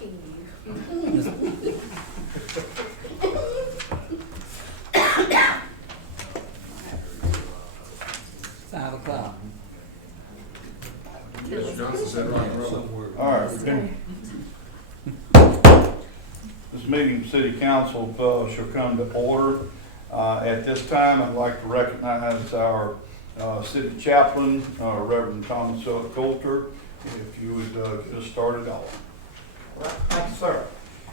mocking you. 5 o'clock. Mr. Johnson said rock and roll. All right. This meeting of City Council shall come to order. At this time, I'd like to recognize our city chaplain, Reverend Thomas Coulter. If you would get us started off. Well, thank you, sir.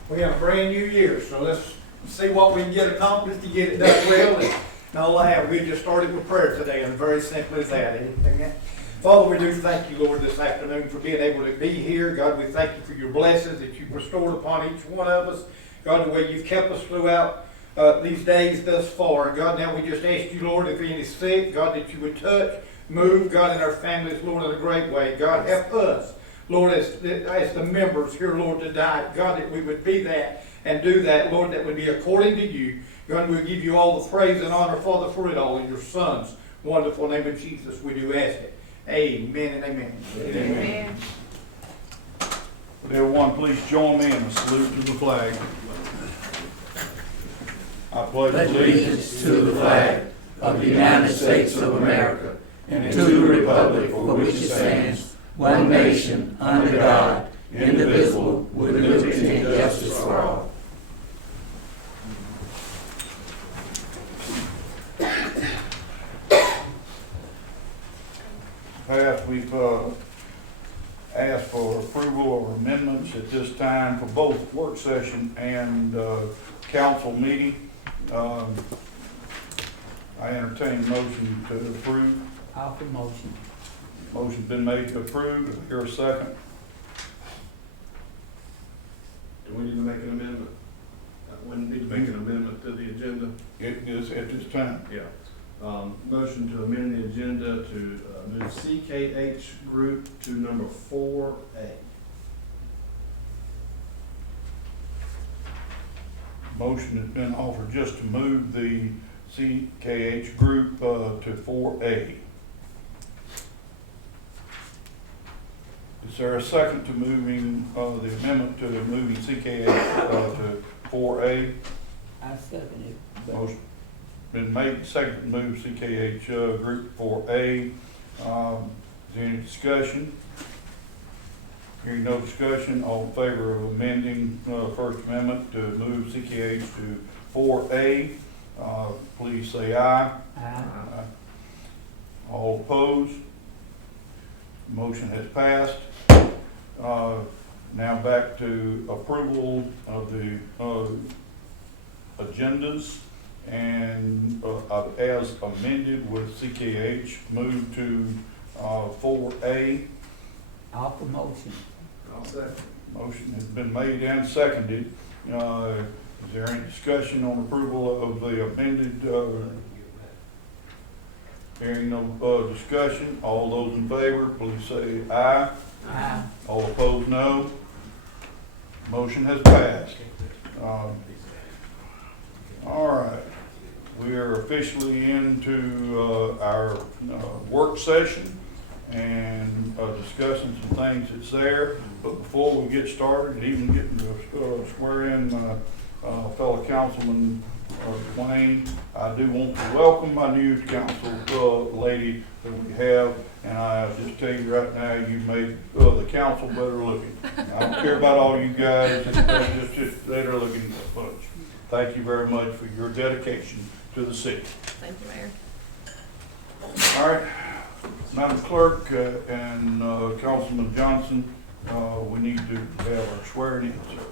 We have a brand new year, so let's see what we can get accomplished to get it done well. And all I have, we just started with prayer today, and very simply as that. Amen. Father, we do thank you, Lord, this afternoon for being able to be here. God, we thank you for your blessings that you've restored upon each one of us. God, the way you've kept us throughout these days thus far. And God, now we just ask you, Lord, if any is sick, God, that you would touch, move, God, in our families, Lord, in a great way. God, help us, Lord, as the members here, Lord, tonight. God, that we would be that and do that, Lord, that would be according to you. God, we give you all the praise and honor, Father, for it all. In your Son's wonderful name of Jesus, we do ask it. Amen and amen. Amen. Would everyone please join me in a salute to the flag? I pledge Allegiance to the flag of the United States of America and to the republic for which it stands, one nation, under God, indivisible, with liberty and justice for all. We've asked for approval or amendments at this time for both work session and council meeting. I entertain a motion to approve. Offer motion. Motion's been made to approve. Do I hear a second? Do we need to make an amendment? We need to make an amendment to the agenda. It is at this time. Yeah. Motion to amend the agenda to move CKH group to number 4A. Motion has been offered just to move the CKH group to 4A. Is there a second to moving the amendment to moving CKH to 4A? I second it. Motion been made, second to move CKH group 4A. Is there any discussion? Hearing no discussion, all in favor of amending First Amendment to move CKH to 4A, please say aye. Aye. All opposed? Motion has passed. Now back to approval of the agendas and as amended with CKH moved to 4A. Offer motion. I'll second. Motion has been made and seconded. Is there any discussion on approval of the amended? Hearing no discussion, all those in favor, please say aye. Aye. All opposed, no. Motion has passed. All right, we are officially into our work session and discussing some things that's there. But before we get started, and even getting to swear in fellow councilman Wayne, I do want to welcome my new council lady that we have. And I just tell you right now, you made the council better looking. I don't care about all you guys, just better looking bunch. Thank you very much for your dedication to the city. Thank you, Mayor. All right, Madam Clerk and Councilman Johnson, we need to have our swearing in, sir.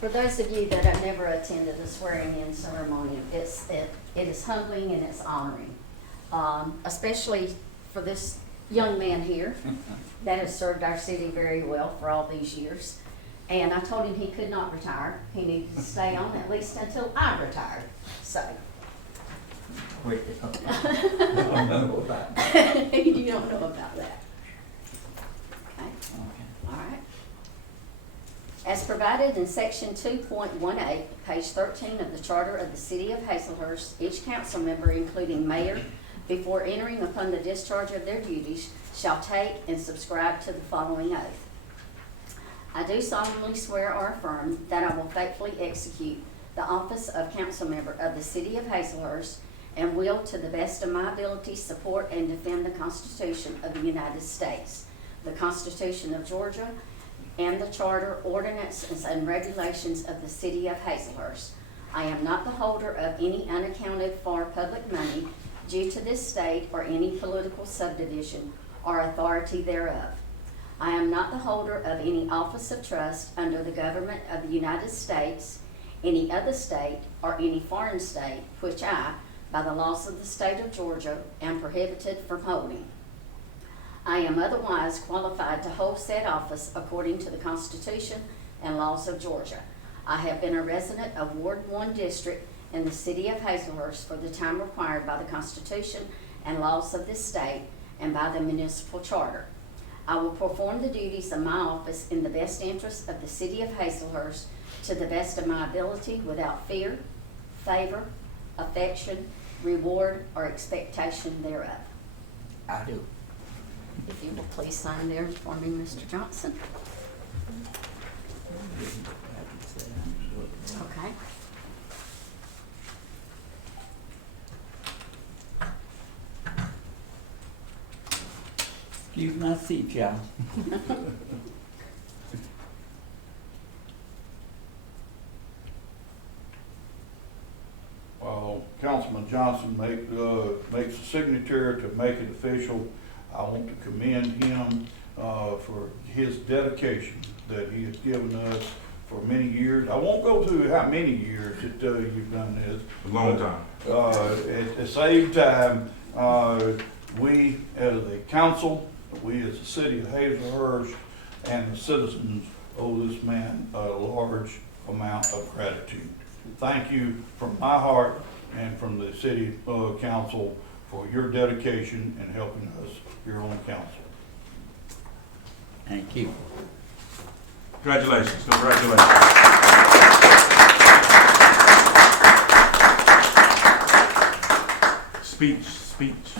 For those of you that have never attended a swearing-in ceremony, it is humbling and it's honoring, especially for this young man here that has served our city very well for all these years. And I told him he could not retire. He needed to stay on at least until I retired. So. Wait, I don't know about that. You don't know about that. Okay. Okay. All right. As provided in section 2.1A, page 13 of the Charter of the City of Hazelhurst, each council member, including mayor, before entering upon the discharge of their duties, shall take and subscribe to the following oath. I do solemnly swear or affirm that I will faithfully execute the office of council member of the city of Hazelhurst and will, to the best of my ability, support and defend the Constitution of the United States, the Constitution of Georgia, and the charter, ordinances, and regulations of the city of Hazelhurst. I am not the holder of any unaccounted for public money due to this state or any political subdivision or authority thereof. I am not the holder of any office of trust under the government of the United States, any other state, or any foreign state, which I, by the laws of the state of Georgia, am prohibited from holding. I am otherwise qualified to hold said office according to the Constitution and laws of Georgia. I have been a resident of Ward 1 District in the city of Hazelhurst for the time required by the Constitution and laws of this state and by the municipal charter. I will perform the duties of my office in the best interest of the city of Hazelhurst to the best of my ability without fear, favor, affection, reward, or expectation thereof. I do. If you will please sign there for me, Mr. Johnson. Okay. Excuse my seat, y'all. While Councilman Johnson makes a signature to make it official, I want to commend him for his dedication that he has given us for many years. I won't go through how many years that you've done this. A long time. At the same time, we as a council, we as the city of Hazelhurst, and the citizens owe this man a large amount of gratitude. Thank you from my heart and from the city council for your dedication in helping us here on the council. Thank you. Congratulations, congratulations. Speech. Speech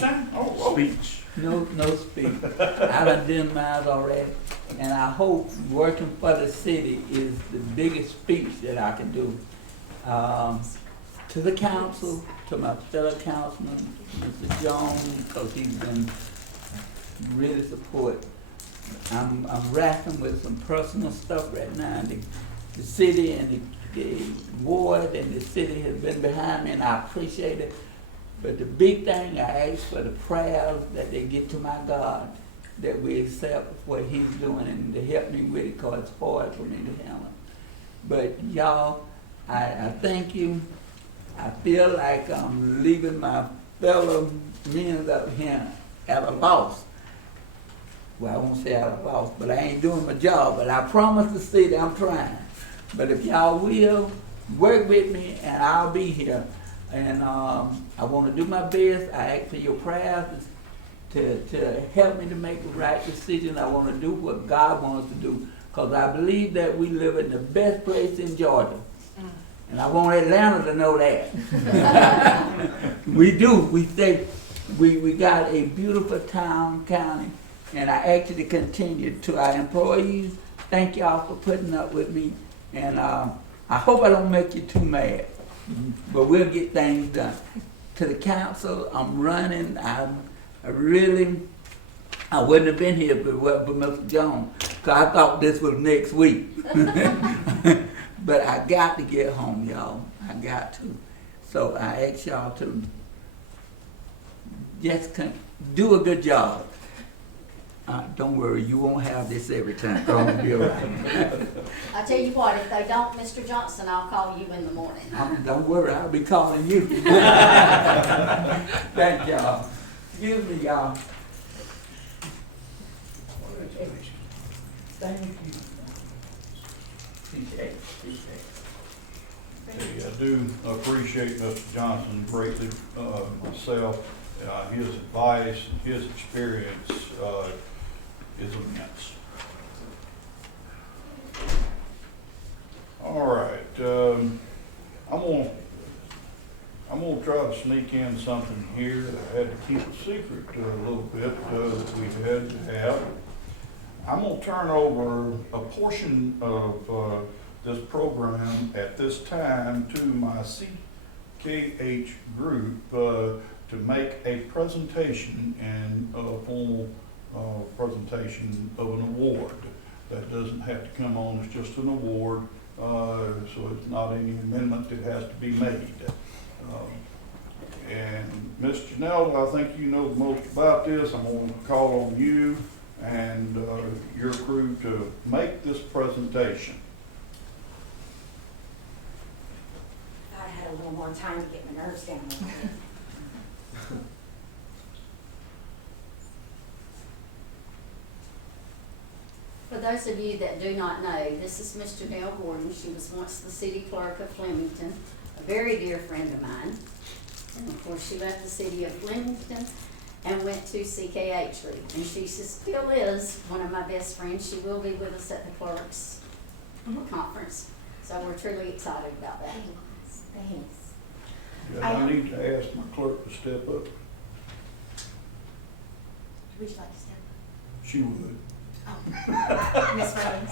time? Oh, Speech. No speak. I done done mine already, and I hope working for the city is the biggest speech that I can do. To the council, to my fellow councilman, Mr. Jones, because he's been really supportive. I'm wrestling with some personal stuff right now. The city and the ward and the city has been behind me, and I appreciate it. But the big thing, I ask for the prayers that they get to my God, that we accept what he's doing and to help me with it, because it's hard for me to handle. But y'all, I thank you. I feel like I'm leaving my fellow men up here at a loss. Well, I won't say at a loss, but I ain't doing my job. But I promise the city I'm trying. But if y'all will, work with me and I'll be here. And I want to do my best. I ask for your prayers to help me to make the right decision. I want to do what God wants to do, because I believe that we live in the best place in Georgia. And I want Atlanta to know that. We do. We got a beautiful town, county, and I ask you to continue. To our employees, thank y'all for putting up with me. And I hope I don't make you too mad, but we'll get things done. To the council, I'm running. I wouldn't have been here if it wasn't for Mr. Jones, because I thought this was next week. But I got to get home, y'all. I got to. So I ask y'all to just do a good job. Don't worry, you won't have this every time. Don't be all right. I tell you what, if they don't, Mr. Johnson, I'll call you in the morning. Don't worry, I'll be calling you. Thank y'all. Excuse me, y'all. Thank you. Appreciate it. Hey, I do appreciate Mr. Johnson greatly, myself. His advice, his experience is immense. All right, I'm I'm gonna try to sneak in something here that I had to keep a secret a little bit, that we had to have. I'm gonna turn over a portion of, this program at this time to my CKH group, to make a presentation and a formal, presentation of an award. That doesn't have to come on as just an award, so it's not any amendment that has to be made. And Ms. Janelle, I think you know the most about this. I'm going to call on you and your crew to make this presentation. Thought I had a little more time to get my nerves down. For those of you that do not know, this is Miss Janelle Gordon. She was once the city clerk of Flemington, a very dear friend of mine. And of course, she left the city of Flemington and went to CKH Group. And she still is one of my best friends. She will be with us at the clerks conference. So we're truly excited about that. Thanks. Yeah, I need to ask my clerk to step up. Would you like to step? She would. Miss Rose.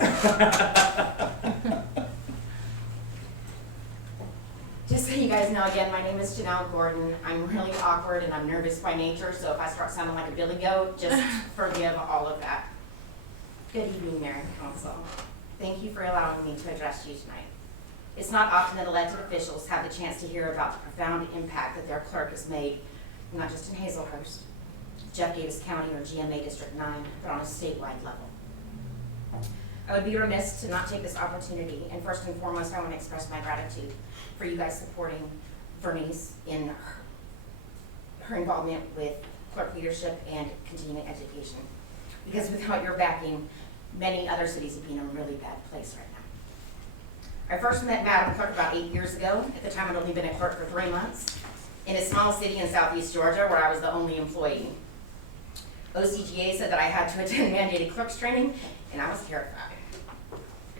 Just so you guys know, again, my name is Janelle Gordon. I'm really awkward and I'm nervous by nature, so if I start sounding like a billy goat, just forgive all of that. Good evening, Mayor and Council. Thank you for allowing me to address you tonight. It's not often that elected officials have the chance to hear about the profound impact that their clerk has made, not just in Hazelhurst, Jeff Davis County, or GMA District 9, but on a statewide level. I would be remiss to not take this opportunity, and first and foremost, I want to express my gratitude for you guys supporting Vernice in her involvement with clerk leadership and continuing education. Because without your backing, many other cities would be in a really bad place right now. I first met Madam Clerk about 8 years ago. At the time, I'd only been a clerk for 3 months in a small city in southeast Georgia where I was the only employee. OCGA said that I had to attend mandated clerks training, and I was terrified.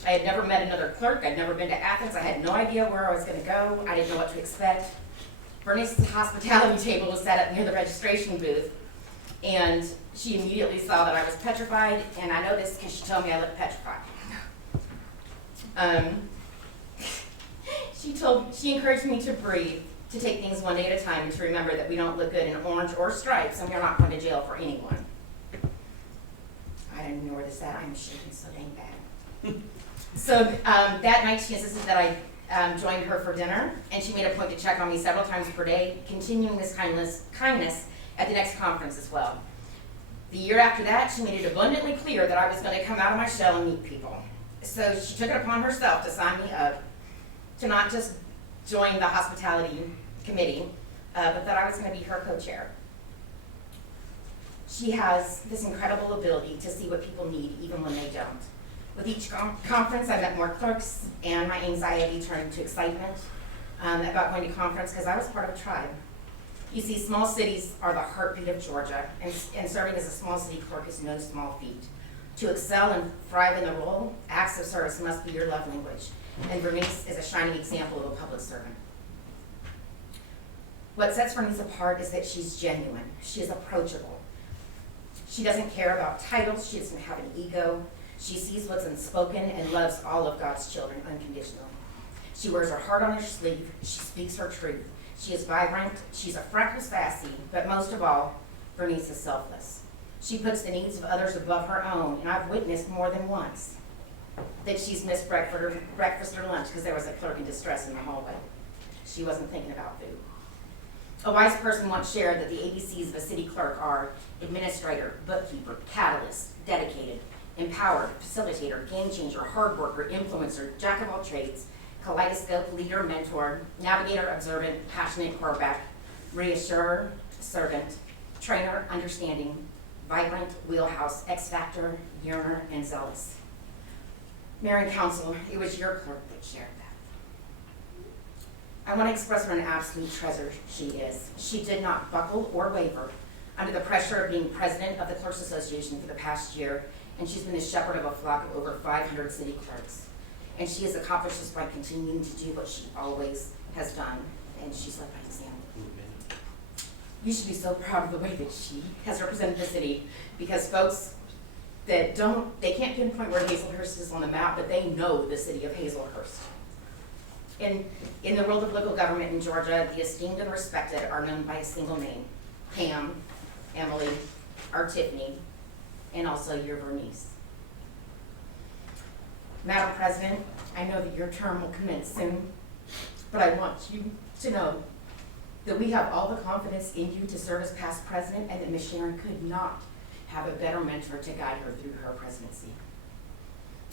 I had never met another clerk. I'd never been to Athens. I had no idea where I was going to go. I didn't know what to expect. Vernice's hospitality table was set up near the registration booth, and she immediately saw that I was petrified, and I noticed because she told me I looked petrified. She encouraged me to breathe, to take things one day at a time, and to remember that we don't look good in orange or stripes, and we're not going to jail for anyone. I don't even know where this is at. I'm shaking so dang bad. So that night she insisted that I join her for dinner, and she made a point to check on me several times per day, continuing this kindness at the next conference as well. The year after that, she made it abundantly clear that I was going to come out of my shell and meet people. So she took it upon herself to sign me up to not just join the hospitality committee, but that I was going to be her co-chair. She has this incredible ability to see what people need even when they don't. With each conference, I met more clerks, and my anxiety turned to excitement about going to conference because I was part of a tribe. You see, small cities are the heartbeat of Georgia, and serving as a small city clerk is no small feat. To excel and thrive in the role, acts of service must be your love language, and Vernice is a shining example of a public servant. What sets Vernice apart is that she's genuine. She is approachable. She doesn't care about titles. She doesn't have an ego. She sees what's unspoken and loves all of God's children unconditionally. She wears her heart on her sleeve. She speaks her truth. She is vibrant. She's a freckles Sassy, but most of all, Vernice is selfless. She puts the needs of others above her own, and I've witnessed more than once that she's missed breakfast or lunch because there was a clerk in distress in the hallway. She wasn't thinking about food. A wise person once shared that the ABCs of a city clerk are administrator, bookkeeper, catalyst, dedicated, empowered, facilitator, game changer, hard worker, influencer, jack of all trades, kaleidoscope, leader, mentor, navigator, observant, passionate, quarterback, reassurer, servant, trainer, understanding, vibrant, wheelhouse, X-factor, yearner, and zealous. Mayor and Council, it was your clerk that shared that. I want to express what an absolute treasure she is. She did not buckle or waver under the pressure of being president of the Clerks Association for the past year, and she's been the shepherd of a flock of over 500 city clerks. And she has accomplished this by continuing to do what she always has done, and she's led by example. You should be so proud of the way that she has represented the city, because folks that they can't pinpoint where Hazelhurst is on the map, but they know the city of Hazelhurst. In the world of local government in Georgia, the esteemed and respected are known by a single name: Pam, Emily, our Tiffany, and also your Bernice. Madam President, I know that your term will commence soon, but I want you to know that we have all the confidence in you to serve as past president, and that Ms. Sharon could not have a better mentor to guide her through her presidency.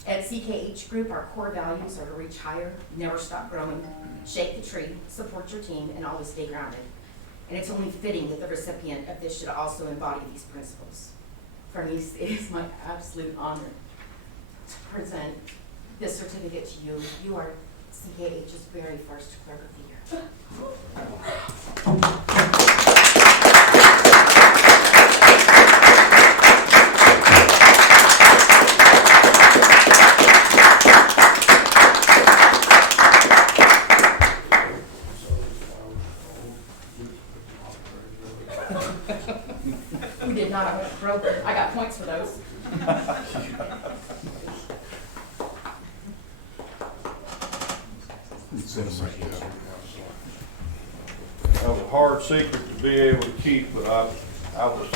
At CKH Group, our core values are to reach higher, never stop growing, shake the tree, support your team, and always stay grounded. And it's only fitting that the recipient of this should also embody these principles. Bernice, it is my absolute honor to present this certificate to you. You are CKH's very first clerk of the year. We did not, I went broke. I got points for those. That was a hard secret to be able to keep, but I was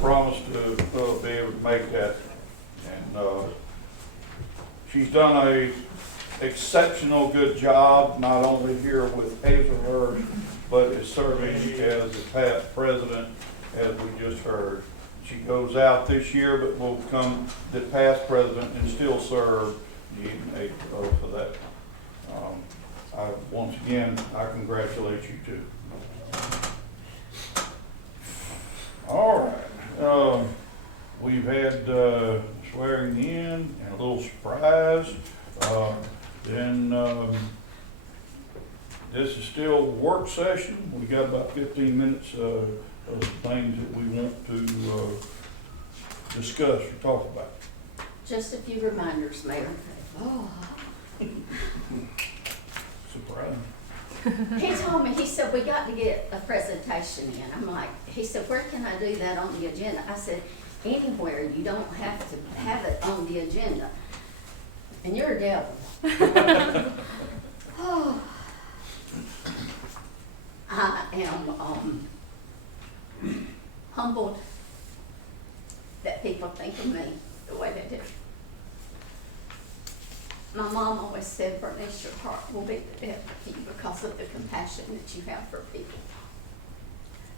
promised to be able to make that. And she's done a exceptional good job, not only here with Hazelhurst, but is serving as the past president, as we just heard. She goes out this year, but will become the past president and still serve the April for that. Once again, I congratulate you too. All right, we've had swearing in and a little surprise. This is still work session. We got about 15 minutes of things that we want to discuss or talk about. Just a few reminders, Mayor. Oh. Surprise. He told me, he said, we got to get a presentation in. I'm like, he said, where can I do that on the agenda? I said, anywhere. You don't have to have it on the agenda. And you're a devil. Oh. I am humbled that people think of me the way they do. My mom always said, Bernice, your heart will be the death of you because of the compassion that you have for people.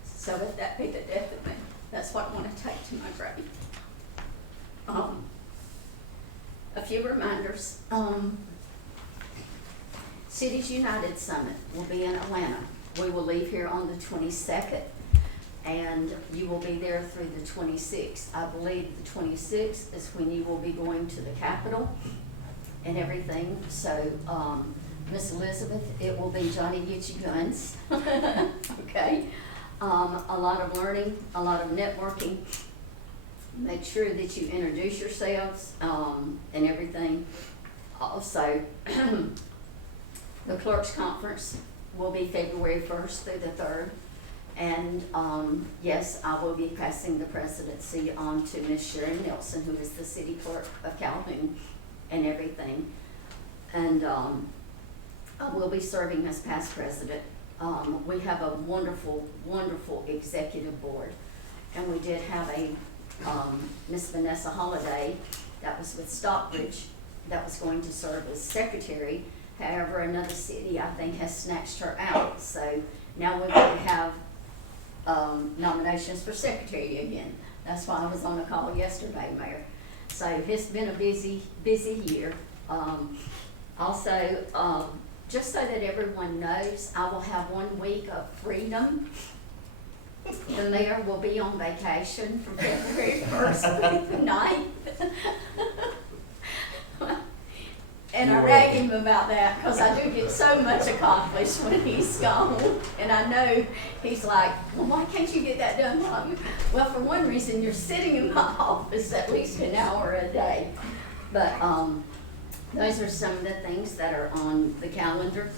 So let that be the death of me. That's what I want to take to my grave. A few reminders. Cities United Summit will be in Atlanta. We will leave here on the 22nd, and you will be there through the 26th. I believe the 26th is when you will be going to the Capitol and everything. So, Miss Elizabeth, it will be Johnny Get You Guns. Okay. A lot of learning, a lot of networking. Make sure that you introduce yourselves and everything. Also, the Clerks Conference will be February 1st through the 3rd. And yes, I will be passing the presidency on to Miss Sharon Nelson, who is the city clerk of Calhoun and everything. And I will be serving as past president. We have a wonderful, wonderful executive board. And we did have a Miss Vanessa Holliday that was with Stockbridge that was going to serve as secretary. However, another city, I think, has snatched her out. So now we're going to have nominations for secretary again. That's why I was on a call yesterday, Mayor. So it's been a busy, busy year. Also, just so that everyone knows, I will have 1 week of freedom. The mayor will be on vacation from February 1st to the 9th. And I rag him about that because I do get so much accomplished when he's gone. And I know he's like, well, why can't you get that done while you? Well, for one reason, you're sitting in my office at least an hour a day. But those are some of the things that are on the calendar.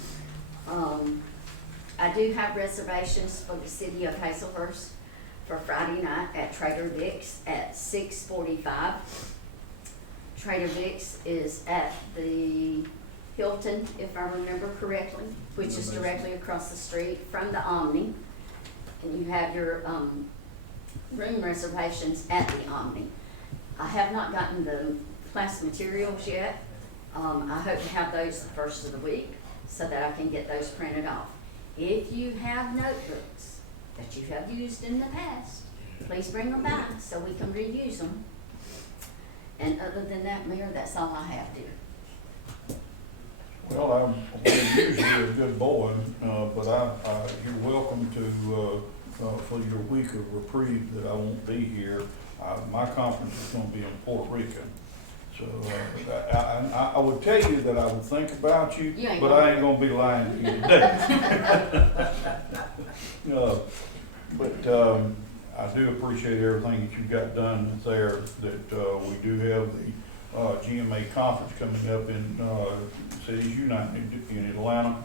I do have reservations for the city of Hazelhurst for Friday night at Trader Vic's at 6:45. Trader Vic's is at the Hilton, if I remember correctly, which is directly across the street from the Omni. And you have your, room reservations at the Omni. I have not gotten the class materials yet. I hope to have those the first of the week so that I can get those printed off. If you have notebooks that you have used in the past, please bring them back so we can reuse them. And other than that, Mayor, that's all I have, dear. Well, I'm usually a good boy, but you're welcome to, for your week of reprieve that I won't be here. My conference is gonna be in Puerto Rico. So, I would tell you that I would think about you, You ain't but gonna. I ain't gonna be lying to you today. But I do appreciate everything that you've got done there, that we do have the GMA conference coming up in Cities United in Atlanta,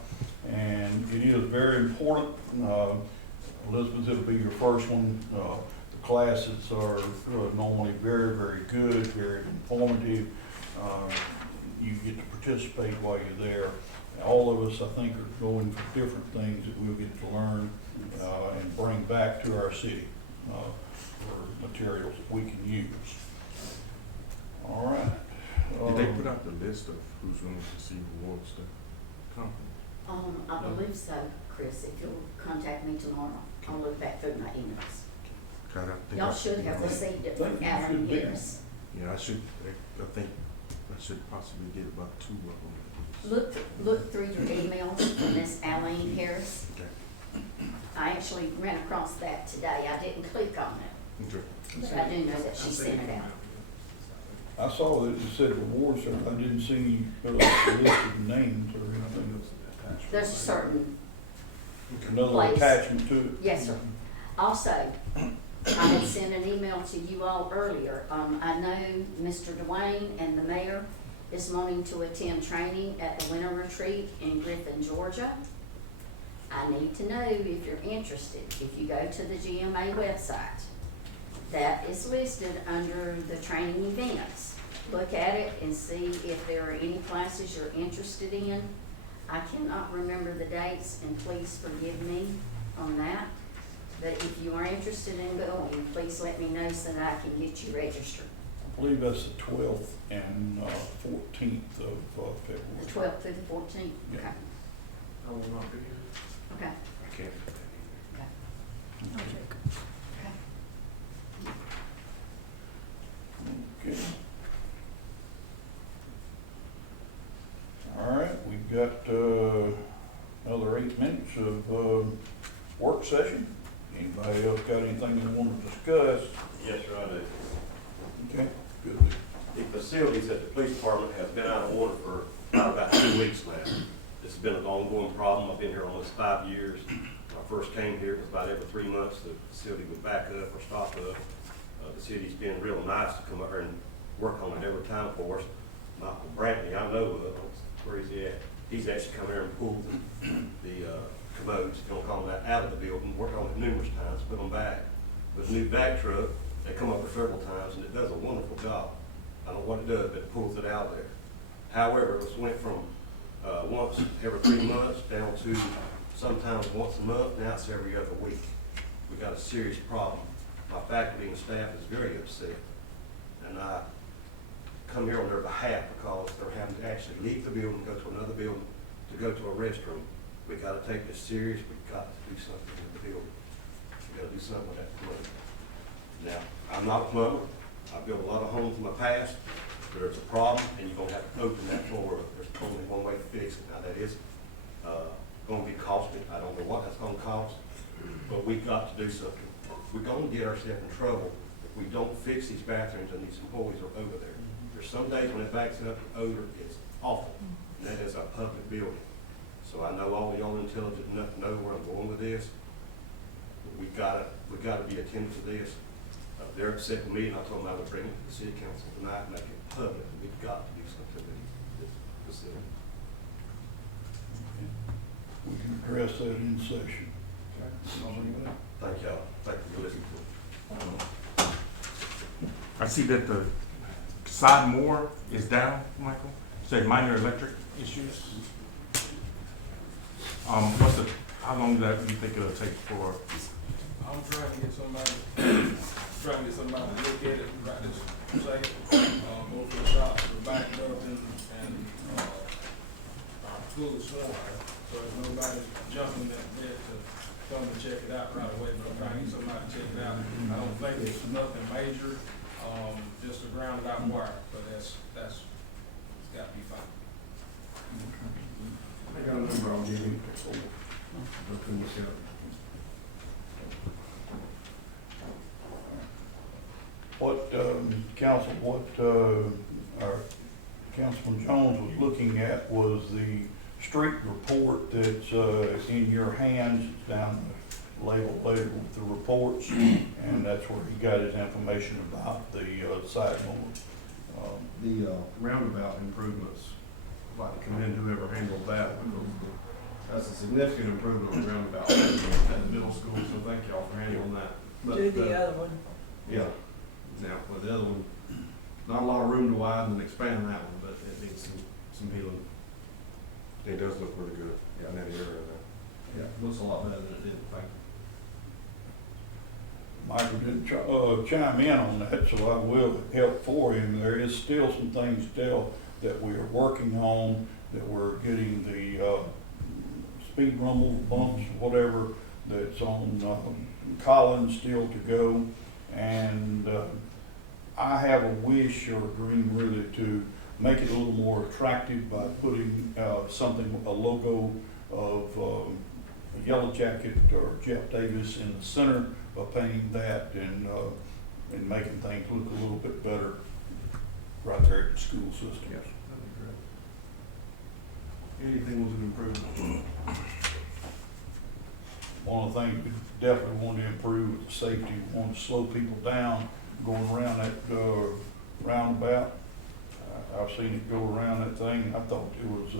and it is very important. Elizabeth, it'll be your first one. The classes are normally very, very good, very informative. You get to participate while you're there. All of us, I think, are going for different things that we'll get to learn and bring back to our city for materials that we can use. All right. Did they put out the list of who's going to receive awards to come? I believe so, Chris. If you'll contact me tomorrow, I'll look back through my emails. God, I think Y'all I- should have received it from Think you Alan should be. Harris. Yeah, I think I should possibly get about 2 of them. Look through your emails from Miss Alan Harris. Okay. I actually ran across that today. I didn't click on it, Okay. but I do know that she sent it out. I saw that it said awards, I didn't see any listed names or anything. There's a certain, Another Place. attachment to it? yes, sir. Also, I had sent an email to you all earlier. I know Mr. Dwayne and the mayor is wanting to attend training at the winter retreat in Griffin, Georgia. I need to know if you're interested. If you go to the GMA website, that is listed under the training events. Look at it and see if there are any classes you're interested in. I cannot remember the dates, and please forgive me on that. But if you are interested in going, please let me know so that I can get you registered. I believe that's the 12th and 14th of The February. 12th through the 14th? Yeah. Okay. I will not be here. Okay. I can't. Okay. Okay. All right, we've got another 8 minutes of work session. Anybody else got anything they want to discuss? Yes, sir, I do. Okay, good. The facilities at the police department has been out of order for about 2 weeks now. This has been an ongoing problem. I've been here almost 5 years. When I first came here, it was about every 3 months the facility would back up or stop up. The city's been real nice to come out here and work on it every time for us. Michael Brantley, I know where he's at. He's actually come here and pulled the commodes, if you don't call them that, out of the building, worked on it numerous times, put them back. With a new vac truck, they come up there several times, and it does a wonderful job. I don't know what it does, but it pulls it out of there. However, it went from once every 3 months down to sometimes once a month, now it's every other week. We got a serious problem. My faculty and staff is very upset, and I come here on their behalf because they're having to actually leave the building, go to another building, to go to a restroom. We gotta take this serious, we've got to do something with the building. We gotta do something with that plumber. Now, I'm not a plumber, I've built a lot of homes in my past, but there's a problem, and you're gonna have to open that door up. There's only one way to fix it. Now, that is, gonna be costly, I don't know what that's gonna cost, but we've got to do something. We're gonna get ourselves in trouble if we don't fix these bathrooms and these employees are over there. There's some days when it backs up, the odor is awful, and that is a public building. So I know all y'all intelligent enough to know where I'm going with this. But we gotta be attentive to this. They're upset with me, and I told them I would bring it to the city council tonight and make it public. We've got to do something with this facility. we can address that in session. Thank y'all. Thank you for listening to me. I see that the side more is down, Michael. Say minor electric issues. How long do you think it'll take for? I'm trying to get somebody to look at it, try to say, go to the shop, to back it up and fully sworn. So if nobody's jumping that bed to come and check it out right away, but I'm trying to get somebody to check it out. I don't think it's nothing major, just a grounded out wire, but that's, it's gotta be fine. I got a number I'll give you. Look in this up. What, council, our Councilman Jones was looking at was the street report that's, in your hands, it's down labeled with the reports, and that's where he got his information about the, side mower. The roundabout improvements, I'd like to commend whoever handled that, because that's a significant improvement on the roundabout at the middle school, so thank y'all for handling that. But, Do the other one. yeah, now, with the other one, not a lot of room to widen and expand that one, but it needs some healing. It does look really good. Yeah. In that area. Yeah, it looks a lot better than it did, thank you. Michael didn't chime in on that, so I will help for him. There is still some things still that we are working on, that we're getting the, speed rumble bumps, whatever, that's on, Collins still to go. And, I have a wish or a dream really to make it a little more attractive by putting, a logo of, Yellow Jacket or Jeff Davis in the center, by painting that and making things look a little bit better right there at the school systems. Yes, that'd be great. Anything was an improvement. One of the things we definitely want to improve is the safety. We want to slow people down going around that roundabout. I've seen it go around that thing. I thought it was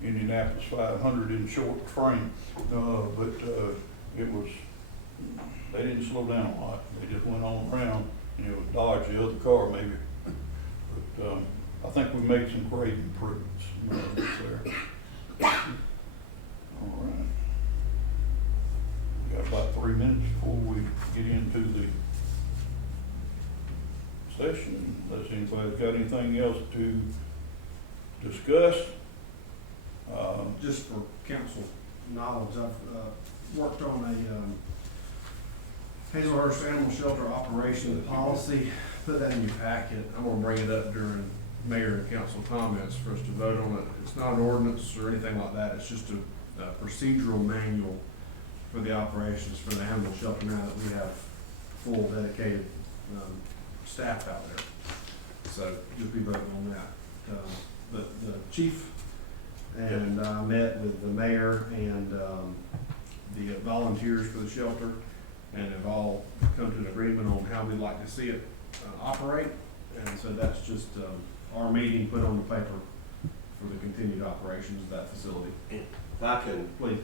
Indianapolis 500 in short frame, but it was. They didn't slow down a lot. They just went on around and it would dodge the other car maybe. But I think we made some great improvements there. All right. We got about 3 minutes before we get into the session. Unless anybody's got anything else to discuss. Just for council knowledge, I've worked on a Hazelhurst Animal Shelter operation policy. Put that in your packet. I'm gonna bring it up during mayor and council comments for us to vote on it. It's not an ordinance or anything like that. It's just a procedural manual for the operations for the animal shelter now that we have full dedicated staff out there. So you'll be voting on that. But the chief and I met with the mayor and the volunteers for the shelter, and have all come to an agreement on how we'd like to see it operate. And so that's just our meeting put on the paper for the continued operations of that facility. If I can, Please.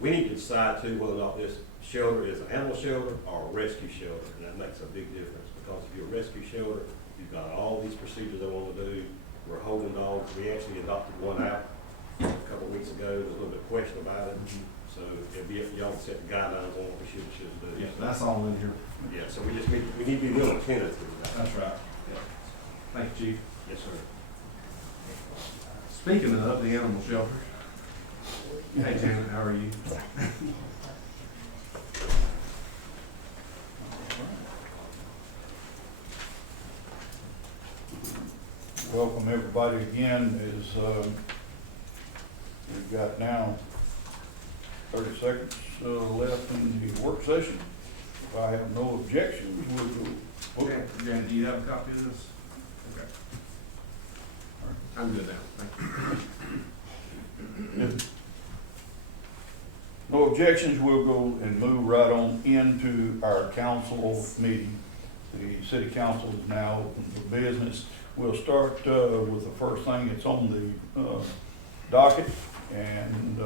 we need to decide too whether or not this shelter is an animal shelter or a rescue shelter, and that makes a big difference, because if you're a rescue shelter, you've got all these procedures they want to do. We're holding dogs. We actually adopted one out a couple of weeks ago. There's a little bit of question about it. So it'd be if y'all can set the guidelines on what we should and shouldn't do. Yeah, that's all in here. Yeah, so we need to be real attentive to that. That's right. Yeah. Thank you, Chief. Yes, sir. Speaking of the animal shelter, hey Janet, how are you? Welcome everybody again. We've got now 30 seconds left in the work session. If I have no objections, we'll go. Janet, do you have a copy of this? Okay. I'm good now. Thank you. If no objections, we'll go and move right on into our council meeting. The city council is now open for business. We'll start with the first thing that's on the docket, And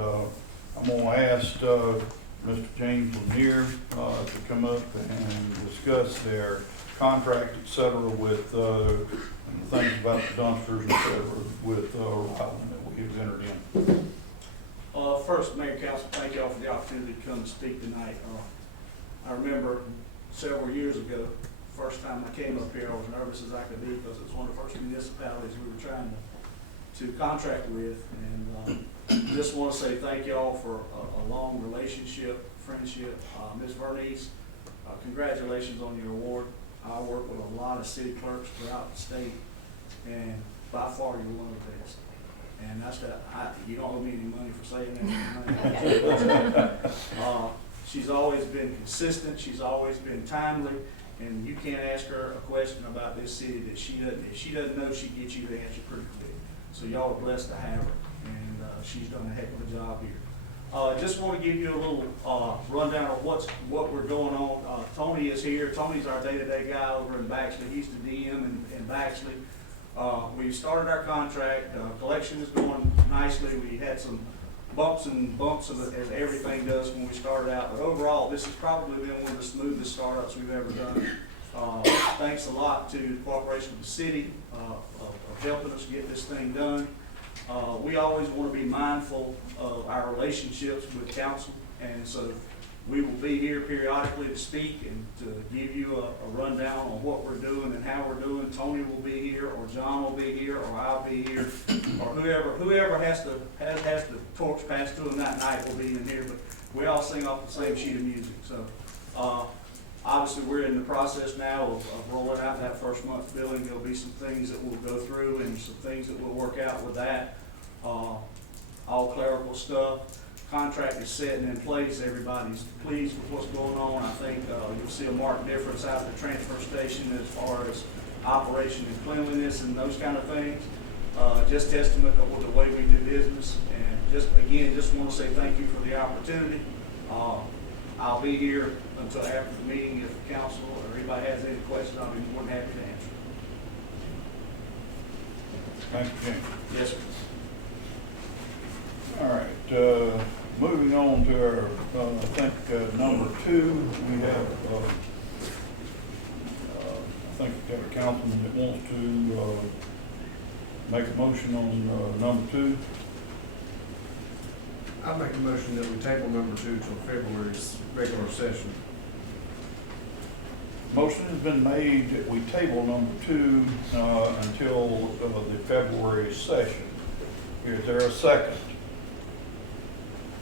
I'm gonna ask Mr. James Lanier to come up and discuss their contract, et cetera, with and things about the dumpsters, et cetera, with Ryland that we have entered in. First, Mayor and Council, thank y'all for the opportunity to come and speak tonight. I remember several years ago, first time I came up here, I was nervous as I could be because it's one of the first municipalities we were trying to contract with. And just want to say thank y'all for a long relationship, friendship. Ms. Vernice, congratulations on your award. I work with a lot of city clerks throughout the state, and by far you're one of the best. And that's that. You don't owe me any money for saying that. She's always been consistent. She's always been timely, and you can't ask her a question about this city that she doesn't. If she doesn't know, she gets you the answer pretty quick. So y'all are blessed to have her, and she's done a heck of a job here. Just want to give you a little rundown of what we're going on. Tony is here. Tony's our day-to-day guy over in Baxley. He's the DM in Baxley. We started our contract. Collection is going nicely. We had some bumps as everything does when we started out. But overall, this has probably been one of the smoothest startups we've ever done. Thanks a lot to the cooperation of the city of helping us get this thing done. We always want to be mindful of our relationships with council, and so we will be here periodically to speak and to give you a rundown on what we're doing and how we're doing. Tony will be here, or John will be here, or I'll be here, or whoever has the torch passed to them that night will be in here. But we all sing off the same sheet of music. So obviously we're in the process now of rolling out that first month's billing. There'll be some things that we'll go through and some things that we'll work out with that. All clerical stuff. Contract is set and in place. Everybody's pleased with what's going on. I think you'll see a marked difference out at the transfer station as far as operation and cleanliness and those kind of things. Just testament of the way we do business. And just want to say thank you for the opportunity. I'll be here until after the meeting if the council or anybody has any questions. I'll be more than happy to answer. Thank you, James. Yes, sir. All right, moving on to our, I think, number 2, we have, I think we've got a councilman that wants to make a motion on number 2. I make a motion that we table number 2 till February's regular session. Motion has been made that we table number 2 until the February session. Is there a second?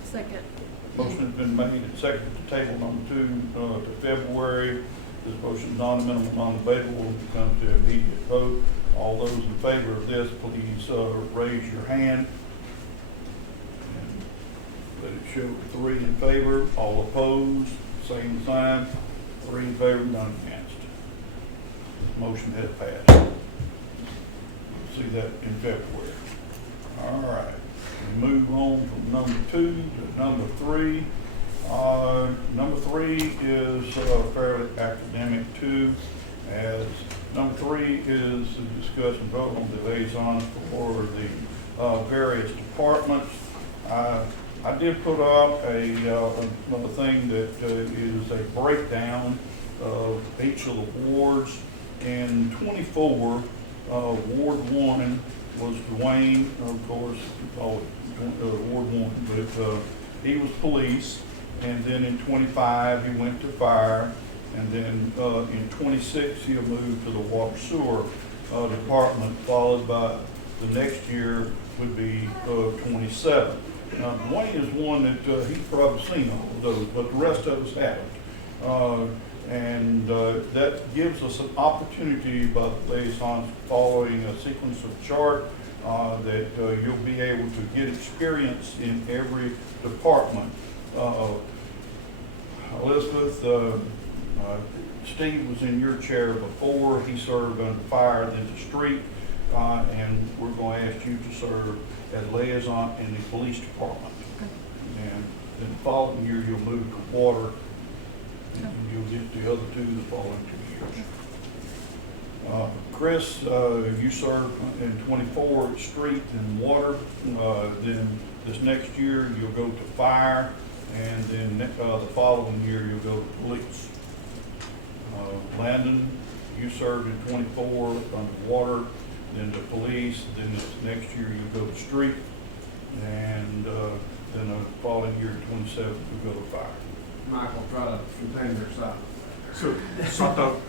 Second. Motion has been made and seconded to table number 2 to February. This motion is non-amendable, non-debatable, will come to immediate vote. All those in favor of this, please raise your hand. And let it show 3 in favor, all opposed, same sign. 3 in favor, none against. Motion has passed. We'll see that in February. All right. We move on from number 2 to number 3. Number 3 is fairly academic too, as number 3 is to discuss and vote on the liaisons for the various departments. I did put out another thing that is a breakdown of each of the wards. In 24, Ward 1 was Dwayne, of course, Ward 1, but he was police. And then in 25, he went to fire. And then in 26, he'll move to the water sewer department, followed by the next year would be 27. Now, Dwayne is one that he's probably seen all of those, but the rest of us haven't. And that gives us an opportunity by the liaisons following a sequence of chart that you'll be able to get experience in every department. Elizabeth, Steve was in your chair before. He served under fire, then the street, and we're going to ask you to serve as liaison in the police department. And then the following year, you'll move to water, and you'll get the other 2 the following 2 years. Chris, you served in 24 at street and water. Then This next year, you'll go to fire, and then the following year, you'll go to police. Landon, you served in 24 underwater, then to police, then this next year you go to street, and then the following year, 27, you go to fire. Michael, try to contain your side. So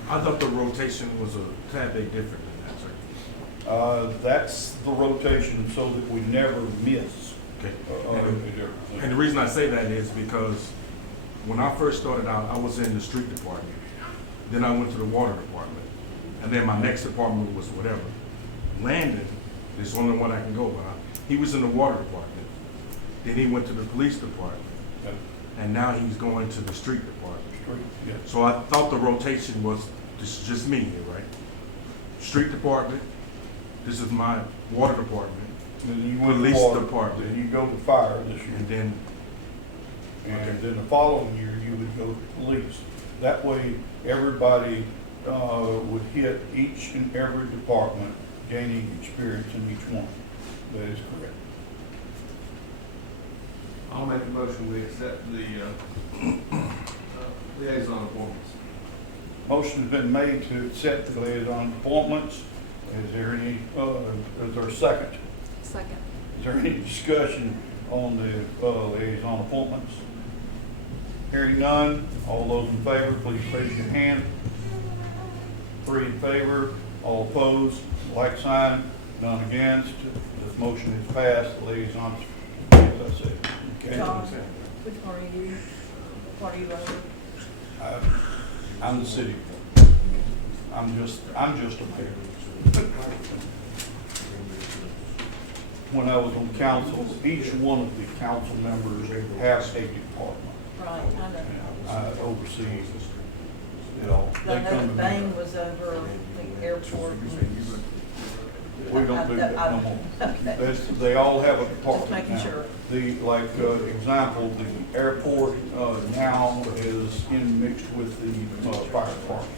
I thought the rotation was a tad bit different than that, sir. That's the rotation so that we never miss. Okay. And And the reason I say that is because when I first started out, I was in the street department. Then I went to the water department. And then my next department was whatever. Landon is the only one I can go by. He was in the water department. Then he went to the police department. And now he's going to the street department. Yeah. So I thought the rotation was, this is just me here, right? Street department, this is my water department, Then you went to police water, department, then you go to fire this year. and then, And then the following year, you would go to police. That way, everybody would hit each and every department, gaining experience in each one. That is correct. I'll make a motion, we accept the liaison appointments. Motion's been made to accept the liaison appointments. Is there any, is there a second? Second. Is there any discussion on the liaison appointments? Hearing none, all those in favor, please raise your hand. 3 in favor, all opposed, like sign, none against. This motion is passed, the liaisons, as I said. Okay. John, which part are you? What are you voting? I'm the city. I'm just a mayor. When I was on council, each one of the council members has a department. Right, I know. I oversee it all. I They know come that to me. Bain was over the airport. We don't do that no more. Okay. They all have a Just department making now. sure. Example, the airport now is mixed with the fire department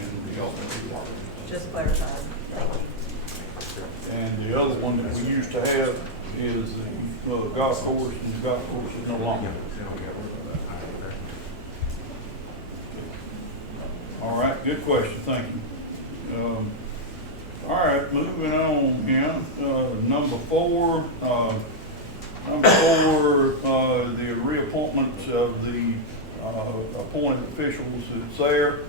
and the health department. Just clarified. Thank you. And the other one that we used to have is the golf course, and the golf course is no longer. All right, good question, thank you. All right, moving on here, number 4, the reappointment of the appointed officials that's there.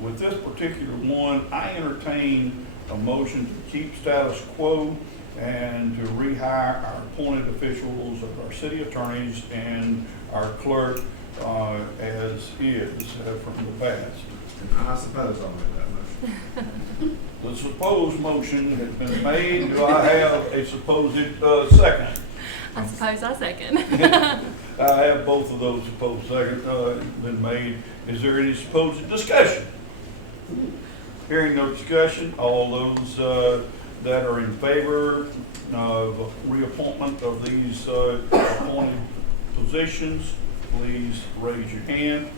With this particular one, I entertain a motion to keep status quo and to rehire our appointed officials of our city attorneys and our clerk as is from the past. I suppose I'll make that motion. The supposed motion has been made. Do I have a supposed second? I suppose I second. I have both of those supposed second been made. Is there any supposed discussion? Hearing no discussion, all those that are in favor of reappointment of these appointed positions, please raise your hand.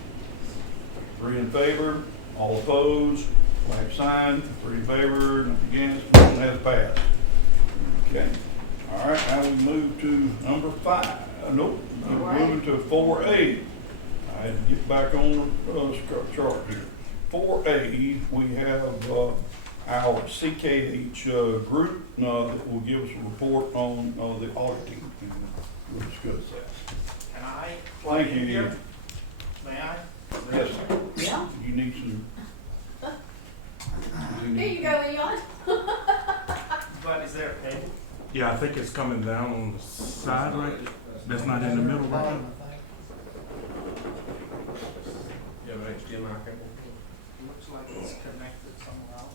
3 in favor, all opposed, like sign. 3 in favor, none against, motion has passed. Okay, all right, now we move to number 5. Nope, we're moving to 4A. I had to get back on the chart here. 4A, we have our CKH group that will give us a report on the auditing. We'll discuss that. Can I? Thank you. May I? Yes, Yeah. you need some. Here you go, Leon. But is there a table? yeah, I think it's coming down on the side, right? That's not in the middle, right? You have an HDMI cable? Looks like it's connected somewhere else.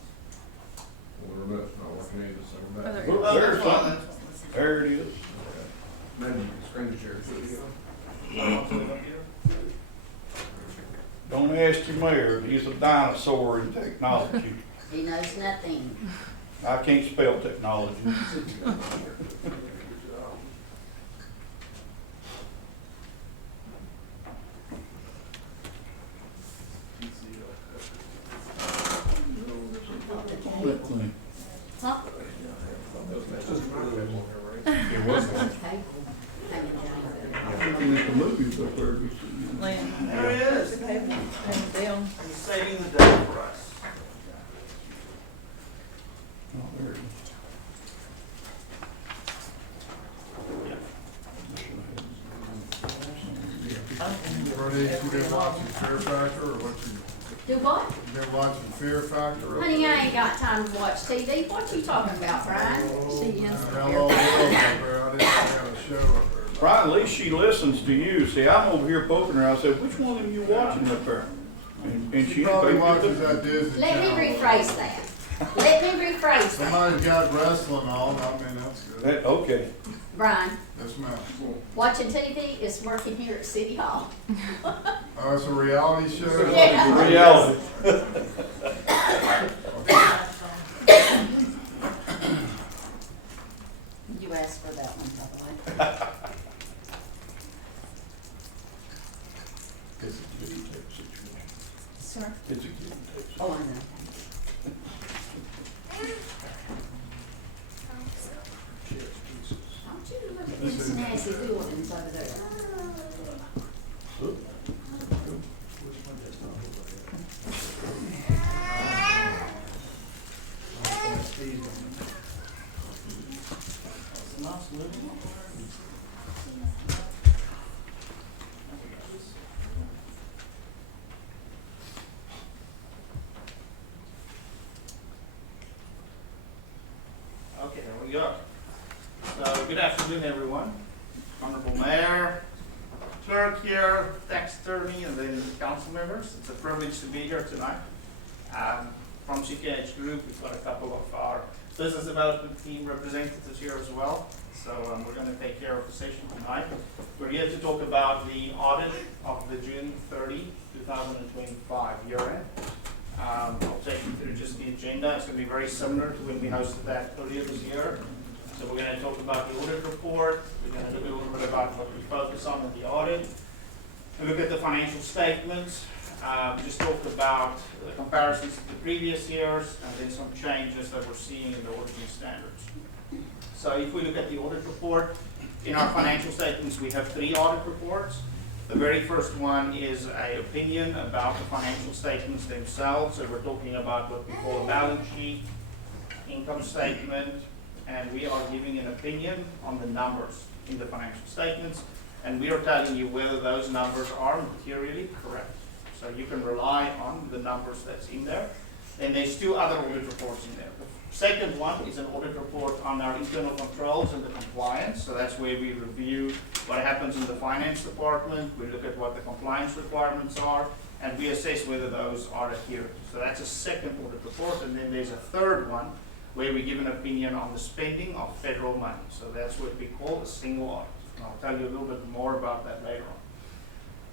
Well, the remote's not working either, so we're Oh, back. there you Oh, there's something. There it is. Maybe you can screen share. Don't ask your mayor, he's a dinosaur in technology. He knows nothing. I can't spell technology. Huh? It was one. Okay. Hanging down. I'm looking at the movies up there. Lynn. There he is. The paper, and down. He's saving the day for us. Oh, there it is. Bernie, you been watching Fear Factor or what Do what? you been watching Fear Factor? Honey, I ain't got time to watch TV. What you talking about, Brian? She is. Hello, world up there. I didn't have a show up there. Brian, at least she listens to you. See, I'm over here poking her. I said, which one of you watching up there? And She probably watches that Disney Let me Channel. rephrase that. Let me rephrase that. Somebody's got wrestling on, I mean, that's good. Okay. Brian, Yes, ma'am. watching TV is working here at City Hall. Oh, it's a reality show? Yeah. Reality. You asked for that one, by the way. It's a give and take situation. Sir? It's a give and take. Oh, I know. Don't you look at them snazzy buildings over there. Okay, there we go. So, good afternoon, everyone. Honorable Mayor, clerk here, tax attorney, and then council members. It's a privilege to be here tonight. From CKH Group, we've got a couple of our business development team representatives here as well. So we're going to take care of the session tonight. We're here to talk about the audit of the June 30, 2025 year end. I'll take you through just the agenda. It's going to be very similar to when we hosted that earlier this year. So we're going to talk about the audit report. We're going to look a little bit about what we focus on in the audit. We look at the financial statements. Just talk about the comparisons to the previous years and then some changes that we're seeing in the auditing standards. So if we look at the audit report, in our financial statements we have 3 audit reports. The very first one is an opinion about the financial statements themselves. So we're talking about what we call a balance sheet, income statement, and we are giving an opinion on the numbers in the financial statements. And we are telling you whether those numbers are materially correct. So you can rely on the numbers that's in there. And there's 2 other audit reports in there. The second one is an audit report on our internal controls and the compliance. So that's where we review what happens in the finance department. We look at what the compliance requirements are, and we assess whether those are adhered. So that's a second audit report. And then there's a third one where we give an opinion on the spending of federal money. So that's what we call a single audit. And I'll tell you a little bit more about that later on.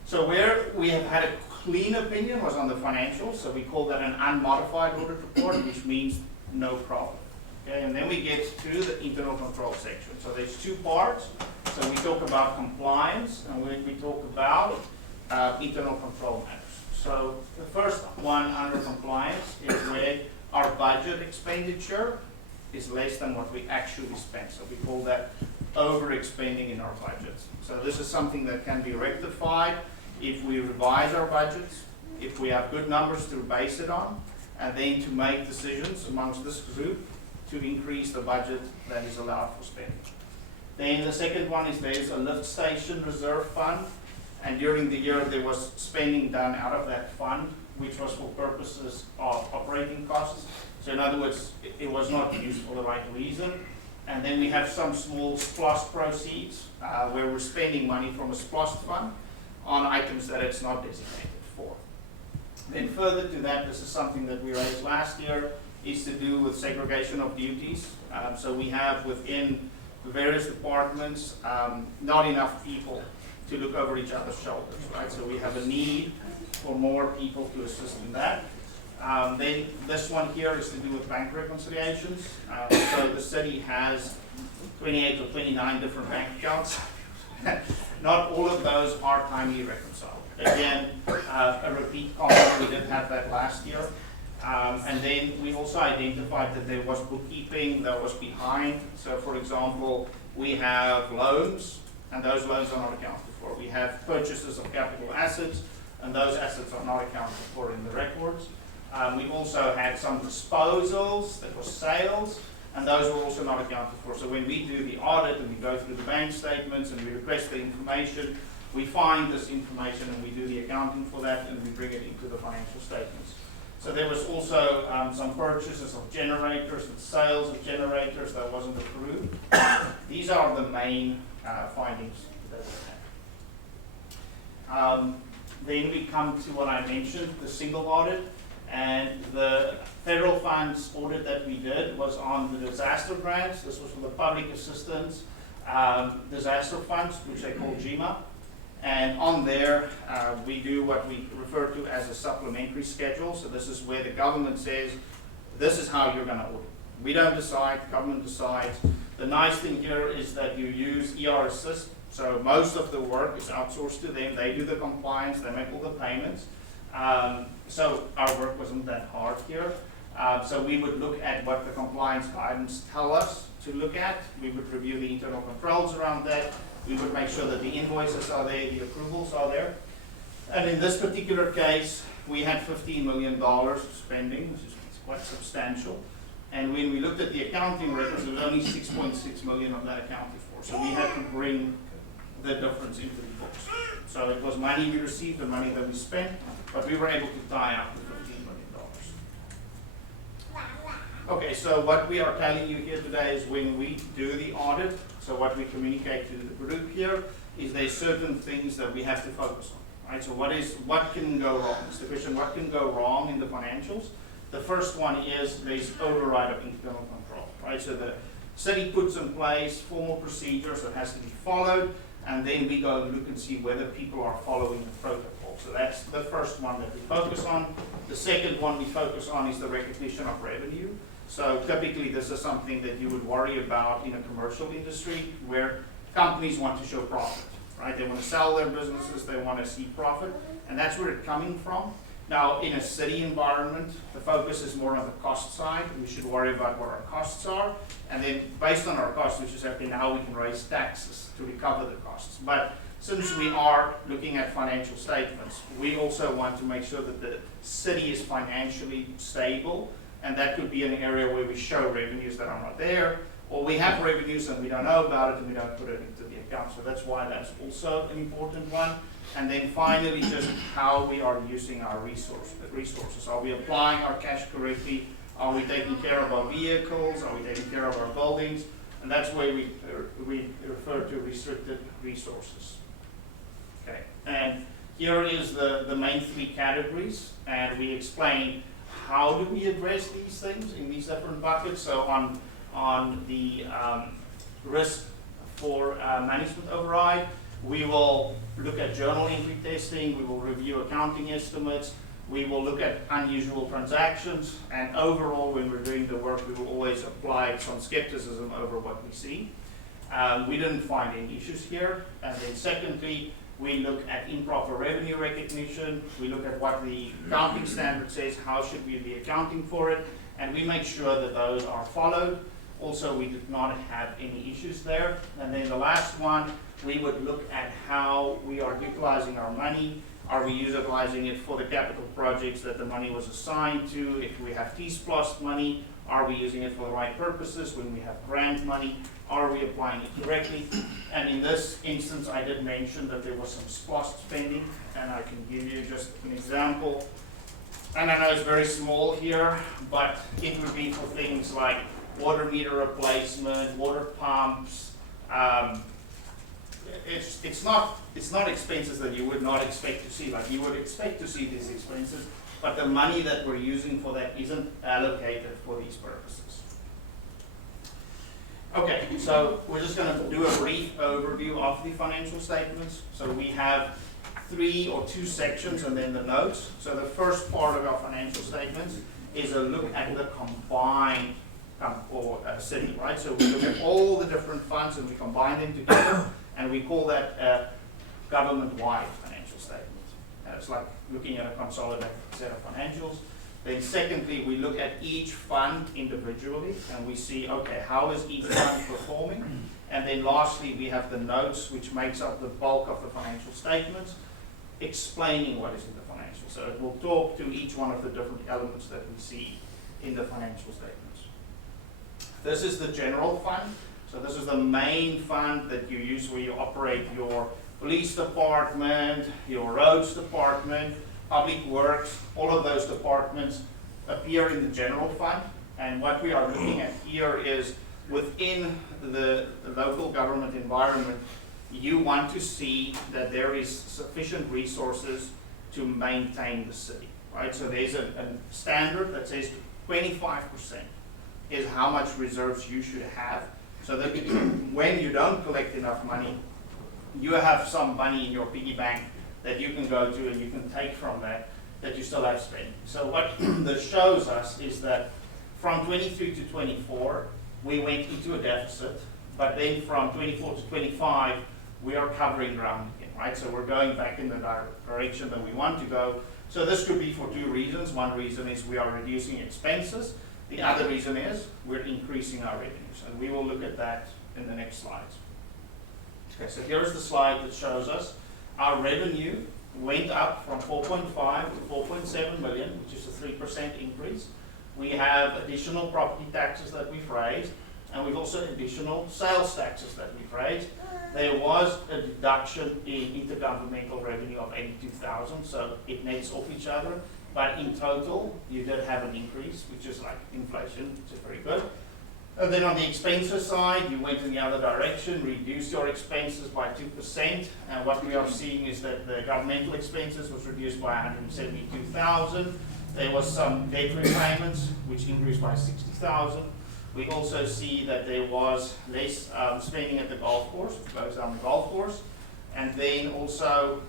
So where we have had a clean opinion was on the financials. So we call that an unmodified audit report, which means no problem. Okay, and then we get to the internal control section. So there's 2 parts. So we talk about compliance and we talk about internal control matters. So the first one under compliance is where our budget expenditure is less than what we actually spend. So we call that overexpending in our budgets. So this is something that can be rectified if we revise our budgets, if we have good numbers to base it on, and then to make decisions amongst this group to increase the budget that is allowed for spending. Then the second one is there's a lift station reserve fund, and during the year there was spending done out of that fund, which was for purposes of operating costs. So in other words, it was not used for the right reason. And then we have some small SPLOST proceeds where we're spending money from a SPLOST fund on items that it's not designated for. Then further to that, this is something that we raised last year, is to do with segregation of duties. So we have within the various departments not enough people to look over each other's shoulders, right? So we have a need for more people to assist in that. Then this one here is to do with bank reconciliations. So the city has 28 or 29 different bank accounts. Not all of those are timely reconciled. Again, a repeat comment, we did have that last year. And then we also identified that there was bookkeeping that was behind. So for example, we have loans, and those loans are not accounted for. We have purchases of capital assets, and those assets are not accounted for in the records. We've also had some disposals, that was sales, and those were also not accounted for. So when we do the audit and we go through the bank statements and we request the information, we find this information and we do the accounting for that and we bring it into the financial statements. So there was also some purchases of generators and sales of generators that wasn't approved. These are the main findings that we had. Then we come to what I mentioned, the single audit. And the federal funds audit that we did was on the disaster grants. This was for the public assistance disaster funds, which they call GMA. And on there, we do what we refer to as a supplementary schedule. So this is where the government says, this is how you're going to audit. We don't decide, the government decides. The nice thing here is that you use ER Assist. So most of the work is outsourced to them. They do the compliance, they make all the payments. So our work wasn't that hard here. So we would look at what the compliance guidance tell us to look at. We would review the internal controls around that. We would make sure that the invoices are there, the approvals are there. And in this particular case, we had $15 million spending, which is quite substantial. And when we looked at the accounting records, there was only 6.6 million of that accounted for. So we had to bring the difference into the books. So it was money we received and money that we spent, but we were able to tie up the $15 million. Okay, so what we are telling you here today is when we do the audit, so what we communicate to the group here is there's certain things that we have to focus on, right? So what can go wrong? It's the question, what can go wrong in the financials? The first one is there's override of internal control, right? So the city puts in place formal procedures that has to be followed, and then we go and look and see whether people are following the protocol. So that's the first one that we focus on. The second one we focus on is the recognition of revenue. So typically this is something that you would worry about in a commercial industry where companies want to show profit, right? They want to sell their businesses, they want to see profit, and that's where it's coming from. Now, in a city environment, the focus is more on the cost side. We should worry about what our costs are, and then based on our costs, we should say, okay, now we can raise taxes to recover the costs. But since we are looking at financial statements, we also want to make sure that the city is financially stable, and that could be an area where we show revenues that are not there, or we have revenues and we don't know about it and we don't put it into the account. So that's why that's also an important one. And then finally, just how we are using our resources. Are we applying our cash correctly? Are we taking care of our vehicles? Are we taking care of our buildings? And that's where we refer to restricted resources. Okay, and here is the main three categories, and we explain how do we address these things in these different buckets. So on the risk for management override, we will look at journal entry testing, we will review accounting estimates, we will look at unusual transactions, and overall when we're doing the work we will always apply some skepticism over what we see. We didn't find any issues here. And then secondly, we look at improper revenue recognition, we look at what the accounting standard says, how should we be accounting for it, and we make sure that those are followed. Also, we did not have any issues there. And then the last one, we would look at how we are utilizing our money. Are we utilizing it for the capital projects that the money was assigned to? If we have T-SPLOST money, are we using it for the right purposes? When we have grant money, are we applying it correctly? And in this instance, I did mention that there was some SPLOST spending, and I can give you just an example. And I know it's very small here, but it would be for things like water meter replacement, water pumps. It's not expenses that you would not expect to see. Like you would expect to see these expenses, but the money that we're using for that isn't allocated for these purposes. Okay, so we're just going to do a brief overview of the financial statements. So we have 3 or 2 sections and then the notes. So the first part of our financial statements is a look at the combined city, right? So we look at all the different funds and we combine them together, and we call that a government-wide financial statement. It's like looking at a consolidated set of financials. Then secondly, we look at each fund individually and we see, okay, how is each fund performing? And then lastly, we have the notes, which makes up the bulk of the financial statements, explaining what is in the financial. So it will talk to each one of the different elements that we see in the financial statements. This is the general fund. So this is the main fund that you use where you operate your police department, your roads department, public works, all of those departments appear in the general fund. And what we are looking at here is within the local government environment, you want to see that there is sufficient resources to maintain the city, right? So there's a standard that says 25% is how much reserves you should have, so that when you don't collect enough money, you have some money in your piggy bank that you can go to and you can take from that you still have spending. So what this shows us is that from 23 to 24, we went into a deficit, but then from 24 to 25, we are covering ground again, right? So we're going back in the direction that we want to go. So this could be for two reasons. One reason is we are reducing expenses. The other reason is we're increasing our revenues, and we will look at that in the next slides. Okay, so here's the slide that shows us our revenue went up from 4.5 to 4.7 million, which is a 3% increase. We have additional property taxes that we've raised, and we've also additional sales taxes that we've raised. There was a deduction in intergovernmental revenue of 82,000, so it nets off each other. But in total, you did have an increase, which is like inflation, which is very good. And then on the expenses side, you went in the other direction, reduced your expenses by 2%. And what we are seeing is that the governmental expenses was reduced by 172,000. There was some debt repayments, which increased by 60,000. We also see that there was less spending at the golf course, which goes down the golf course. And then also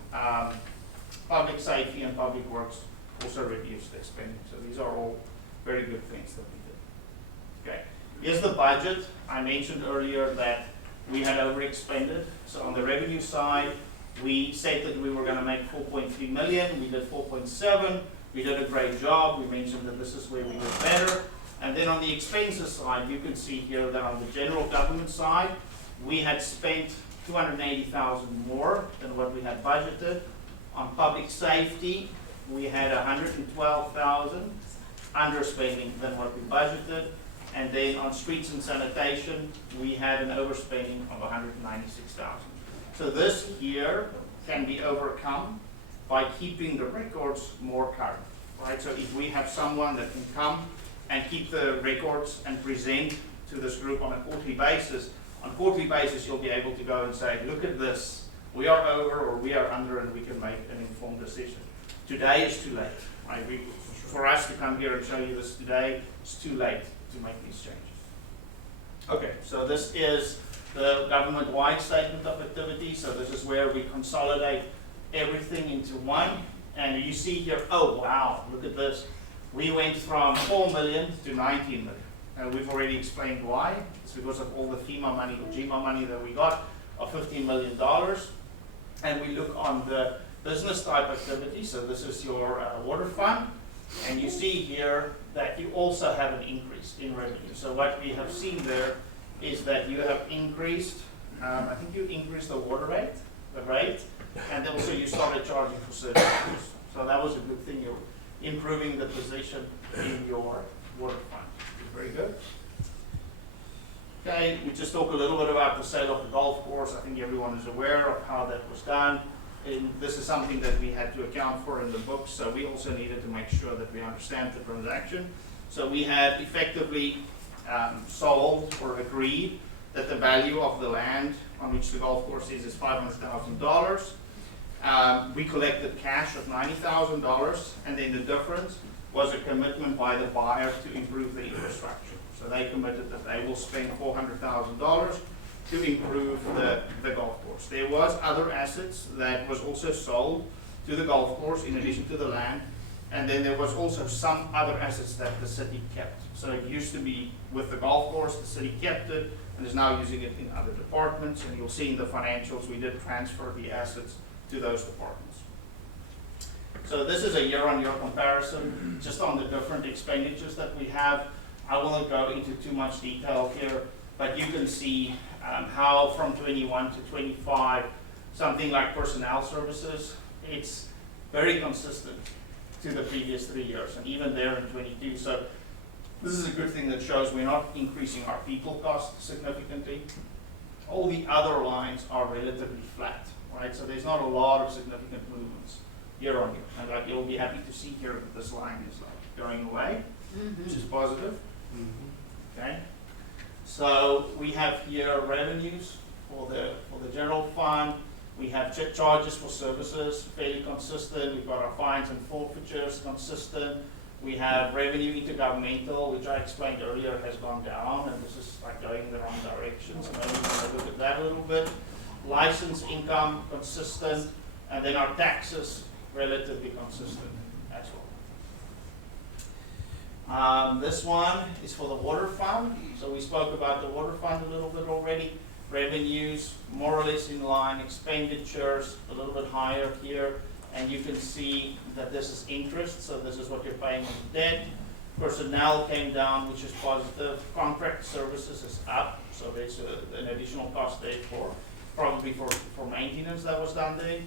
public safety and public works also reduced their spending. So these are all very good things that we did. Okay, here's the budget. I mentioned earlier that we had overexpended. So on the revenue side, we said that we were going to make 4.3 million. We did 4.7. We did a great job. We mentioned that this is where we did better. And then on the expenses side, you can see here that on the general government side, we had spent 280,000 more than what we had budgeted. On public safety, we had 112,000 underspending than what we budgeted. And then on streets and sanitation, we had an overspending of 196,000. So this year can be overcome by keeping the records more current, right? So if we have someone that can come and keep the records and present to this group on a quarterly basis, you'll be able to go and say, look at this, we are over or we are under, and we can make an informed decision. Today is too late, right? For us to come here and show you this today, it's too late to make these changes. Okay, so this is the government-wide statement of activity. So this is where we consolidate everything into one. And you see here, oh wow, look at this. We went from 4 million to 19 million. And we've already explained why. It's because of all the FEMA money or GMA money that we got of $15 million. And we look on the business type activity. So this is your water fund. And you see here that you also have an increase in revenue. So what we have seen there is that you have increased, I think you increased the water rate, and then also you started charging for services. So that was a good thing. You're improving the position in your water fund. Very good. Okay, we just talked a little bit about the sale of the golf course. I think everyone is aware of how that was done. And this is something that we had to account for in the books, so we also needed to make sure that we understand the transaction. So we had effectively sold or agreed that the value of the land on which the golf course is $500,000. We collected cash of $90,000, and then the difference was a commitment by the buyer to improve the infrastructure. So they committed that they will spend $400,000 to improve the golf course. There was other assets that was also sold to the golf course in addition to the land, and then there was also some other assets that the city kept. So it used to be with the golf course, the city kept it, and is now using it in other departments, and you'll see in the financials we did transfer the assets to those departments. So this is a year-on-year comparison, just on the different expenditures that we have. I won't go into too much detail here, but you can see how from 21 to 25, something like personnel services, it's very consistent to the previous 3 years, and even there in 22. So this is a good thing that shows we're not increasing our people cost significantly. All the other lines are relatively flat, right? So there's not a lot of significant movements year on year. And like you'll be happy to see here that this line is like going away, which is positive. Okay. So we have here revenues for the general fund. We have charges for services, fairly consistent. We've got our fines and forfeitures consistent. We have revenue intergovernmental, which I explained earlier has gone down, and this is like going in the wrong direction. So maybe we're going to look at that a little bit. License income consistent, and then our taxes relatively consistent as well. This one is for the water fund. So we spoke about the water fund a little bit already. Revenues more or less in line, expenditures a little bit higher here, and you can see that this is interest, so this is what you're paying on debt. Personnel came down, which is positive. Contract services is up, so there's an additional cost there probably for maintenance that was done there.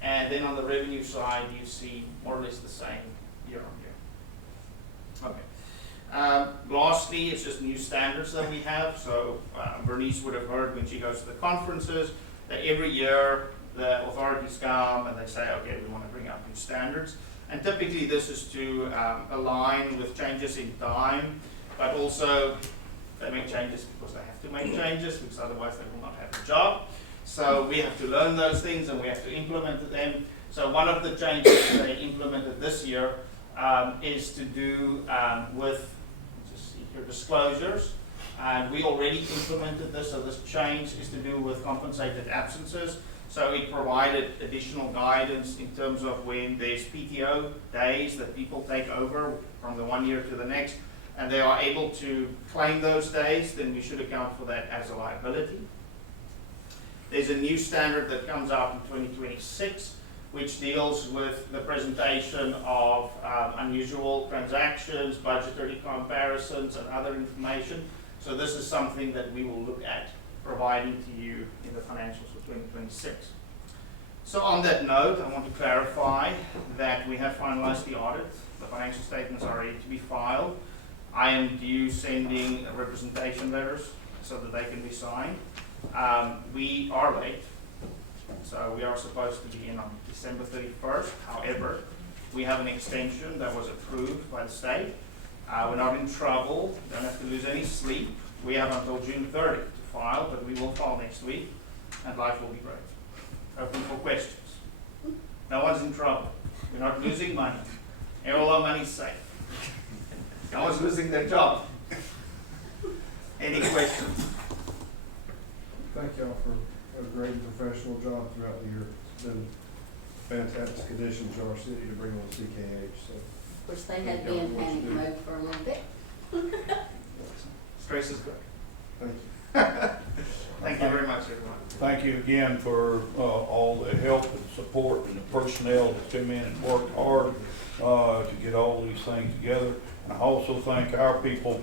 And then on the revenue side, you see more or less the same year on year. Okay. Lastly, it's just new standards that we have. So Bernice would have heard when she goes to the conferences that every year the authorities come and they say, okay, we want to bring out new standards. And typically this is to align with changes in time, but also they make changes because they have to make changes, because otherwise they will not have a job. So we have to learn those things and we have to implement them. So one of the changes they implemented this year is to do with your disclosures. And we already implemented this, so this change is to do with compensated absences. So it provided additional guidance in terms of when there's PTO days that people take over from the one year to the next, and they are able to claim those days, then we should account for that as a liability. There's a new standard that comes out in 2026, which deals with the presentation of unusual transactions, budgetary comparisons, and other information. So this is something that we will look at providing to you in the financials for 2026. So on that note, I want to clarify that we have finalized the audit. The financial statements are ready to be filed. I am due sending representation letters so that they can be signed. We are late, so we are supposed to be in on December 31st. However, we have an extension that was approved by the state. We're not in trouble, don't have to lose any sleep. We have until June 30th to file, but we will file next week, and life will be great. Open for questions. No one's in trouble. We're not losing money. All our money's safe. No one's losing their job. Any questions? Thank y'all for a great and professional job throughout the year. It's been fantastic addition to our city to bring on CKH. So Of course, they had me in panic mode for a little bit. Grace is good. thank you. Thank you very much, everyone. Thank you again for all the help and support and the personnel that come in and worked hard to get all these things together. And I also thank our people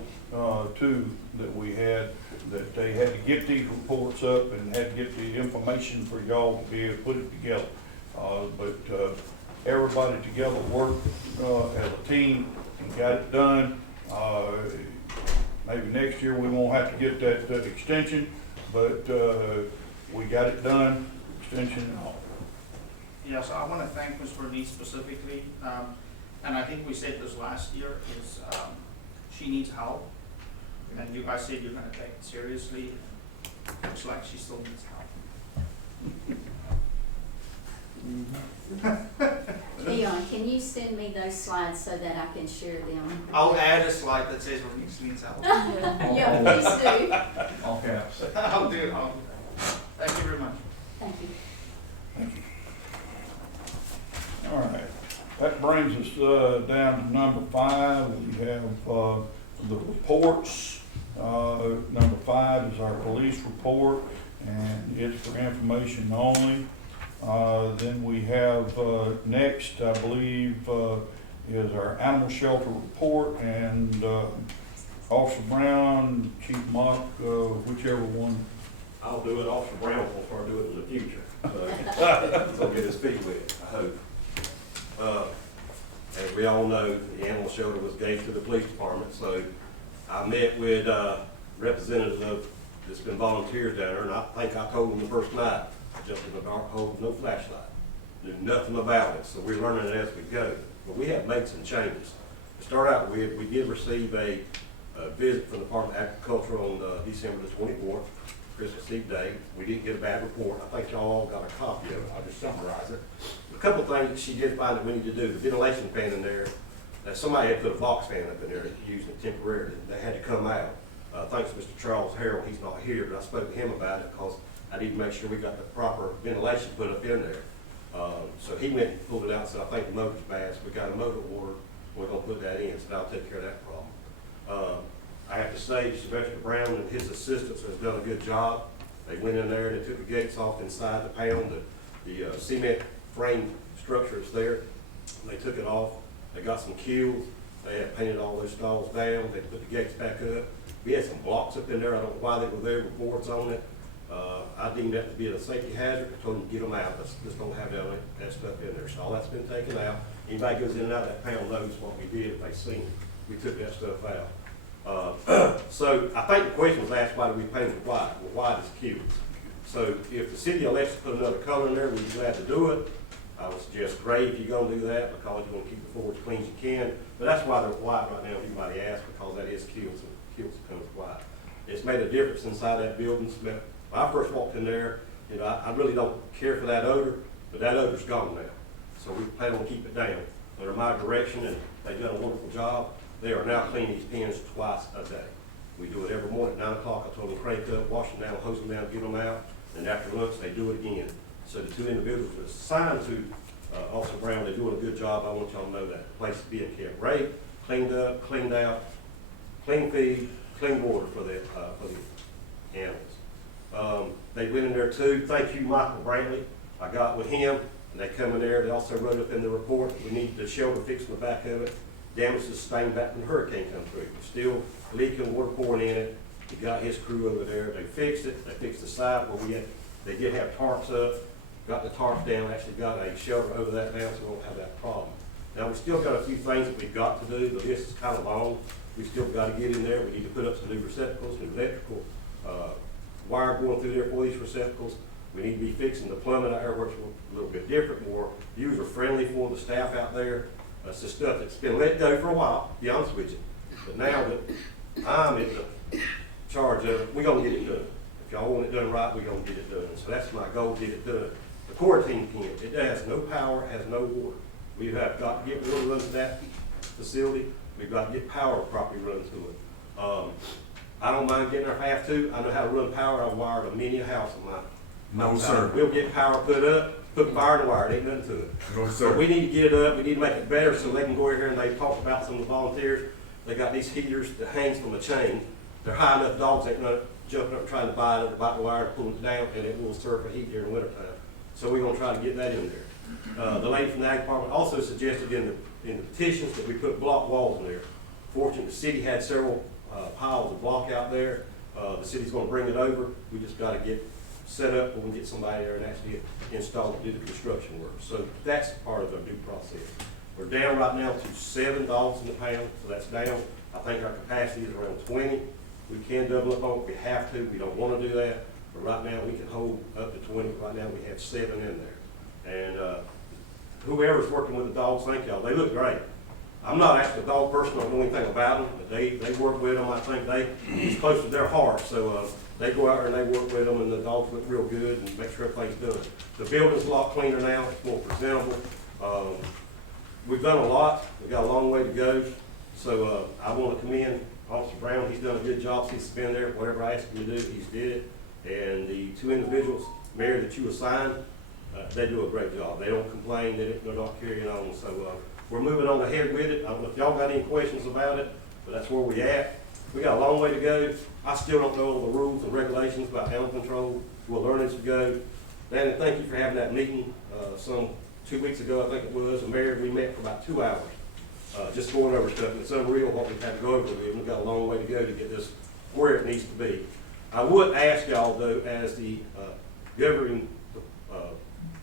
too that we had, that they had to get these reports up and had to get the information for y'all to be able to put it together. But everybody together worked as a team and got it done. Maybe next year we won't have to get that extension, but we got it done, extension and all. Yes, I want to thank Ms. Bernice specifically, and I think we said this last year, is she needs help, and you guys said you're going to take it seriously. Looks like she still needs help. Leon, can you send me those slides so that I can share them? I'll add a slide that says Bernice needs help. Yeah, please do. All caps. I'll do it. Thank you very much. Thank you. All right, that brings us down to number 5. We have the reports. Number 5 is our police report, and it's for information only. Then we have, next, I believe, is our animal shelter report, and, Officer Brown, Chief Mock, whichever one. I'll do it, Officer Brown will start doing it in the future, so get his feet wet, I hope. As we all know, the animal shelter was gave to the police department, so I met with, representatives of, that's been volunteers down there, and I think I told them the first night, just in the dark hole, no flashlight, knew nothing about it, so we're learning it as we go. But we have made some changes. To start out with, we did receive a visit from the Department of Agriculture on December the 24th, Christmas Eve Day. We didn't get a bad report. I think y'all all got a copy of it. I'll just summarize it. A couple of things that she did find that we need to do. The ventilation fan in there, somebody had put a box fan up in there using it temporarily. They had to come out. Thanks to Mr. Charles Harrell, he's not here, but I spoke to him about it because I need to make sure we got the proper ventilation put up in there. So he went and pulled it out and said, I think the motor's bad, so we got a motor order. We're gonna put that in, so that'll take care of that problem. I have to say, Sylvester Brown and his assistants has done a good job. They went in there, they took the gates off inside the pound, the cement frame structure is there. They took it off. They got some keels. They had painted all those stalls down. They put the gates back up. We had some blocks up in there. I don't know why they were there with boards on it. I deemed that to be a safety hazard. I told them to get them out. Let's don't have that stuff in there. So all that's been taken out. Anybody goes in and out of that pound knows what we did if they seen it. We took that stuff out. So I think the question was asked, why do we paint it white? Well, white is cute. So if the city elects to put another color in there, we'd be glad to do it. I would suggest gray if you're gonna do that, because you want to keep the floor as clean as you can. But that's why they're white right now, if anybody asks, because that is kilts, and kilts comes white. It's made a difference inside that building. When I first walked in there, you know, I really don't care for that odor, but that odor's gone now. So we plan on keep it down. Under my direction, and they've done a wonderful job. They are now cleaning these pens twice a day. We do it every morning at 9 o'clock. I told them to crank up, wash them down, hose them down, get them out. And after lunch, they do it again. So the two individuals that are assigned to Officer Brown, they're doing a good job. I want y'all to know that. The place is being kept right, cleaned up, cleaned out, clean feed, clean water for the animals. They went in there too. Thank you, Michael Brantley. I got with him, and they come in there. They also wrote up in the report, we need the shelter fixed in the back of it. Damage sustained back when the hurricane come through. Still leaking, water pouring in it. He got his crew over there. They fixed it. They fixed the side where they did have tarps up. Got the tarps down. Actually got a shelter over that now, so we won't have that problem. Now we still got a few things that we've got to do. The list is kind of long. We still got to get in there. We need to put up some new receptacles, new electrical wire going through there for these receptacles. We need to be fixing the plumbing out there, works a little bit different, more user friendly for the staff out there. That's the stuff that's been let go for a while, to be honest with you. But now that I'm in the charge of it, we're gonna get it done. If y'all want it done right, we're gonna get it done. So that's my goal, get it done. The quarantine pen, it has no power, has no water. We have got to get water run to that facility. We've got to get power properly run to it. I don't mind getting there if I have to. I know how to run power. I've wired a mini house of mine. No, sir. We'll get power put up, put fire in the wire, it ain't nothing to it. No, But sir. we need to get it up, we need to make it better so they can go over here, and they've talked about some of the volunteers. They got these heaters that hangs from a chain. They're high enough, dogs ain't gonna jump up and trying to bite it, bite the wire and pull it down, and it will serve for heat during the winter time. So we're gonna try to get that in there. The lady from the Ag Department also suggested in the petitions that we put block walls in there. Fortunately, the city had several piles of block out there. The city's gonna bring it over. We just gotta get set up when we get somebody there and actually install and do the construction work. So that's part of the due process. We're down right now to 7 dogs in the pound, so that's down. I think our capacity is around 20. We can double up on it if we have to. We don't want to do that, but right now we can hold up to 20. Right now we have 7 in there. And whoever's working with the dogs, thank y'all. They look great. I'm not actually a dog person, I don't know anything about them, but they work with them. I think it's close to their heart. So they go out there and they work with them, and the dogs look real good and make sure everything's done. The building's a lot cleaner now, it's more presentable. We've done a lot, we've got a long way to go. So I want to commend Officer Brown. He's done a good job since he's been there. Whatever I asked him to do, he's did it. And the 2 individuals, Mayor, that you assigned, they do a great job. They don't complain, they're not carrying on. So we're moving on ahead with it. I don't know if y'all got any questions about it, but that's where we at. We got a long way to go. I still don't know all the rules and regulations about animal control. We'll learn as we go. Danny, thank you for having that meeting, some 2 weeks ago, I think it was, and Mayor, we met for about 2 hours, just going over stuff, and it's unreal what we've had to go over with. We've got a long way to go to get this where it needs to be. I would ask y'all, though, as the governing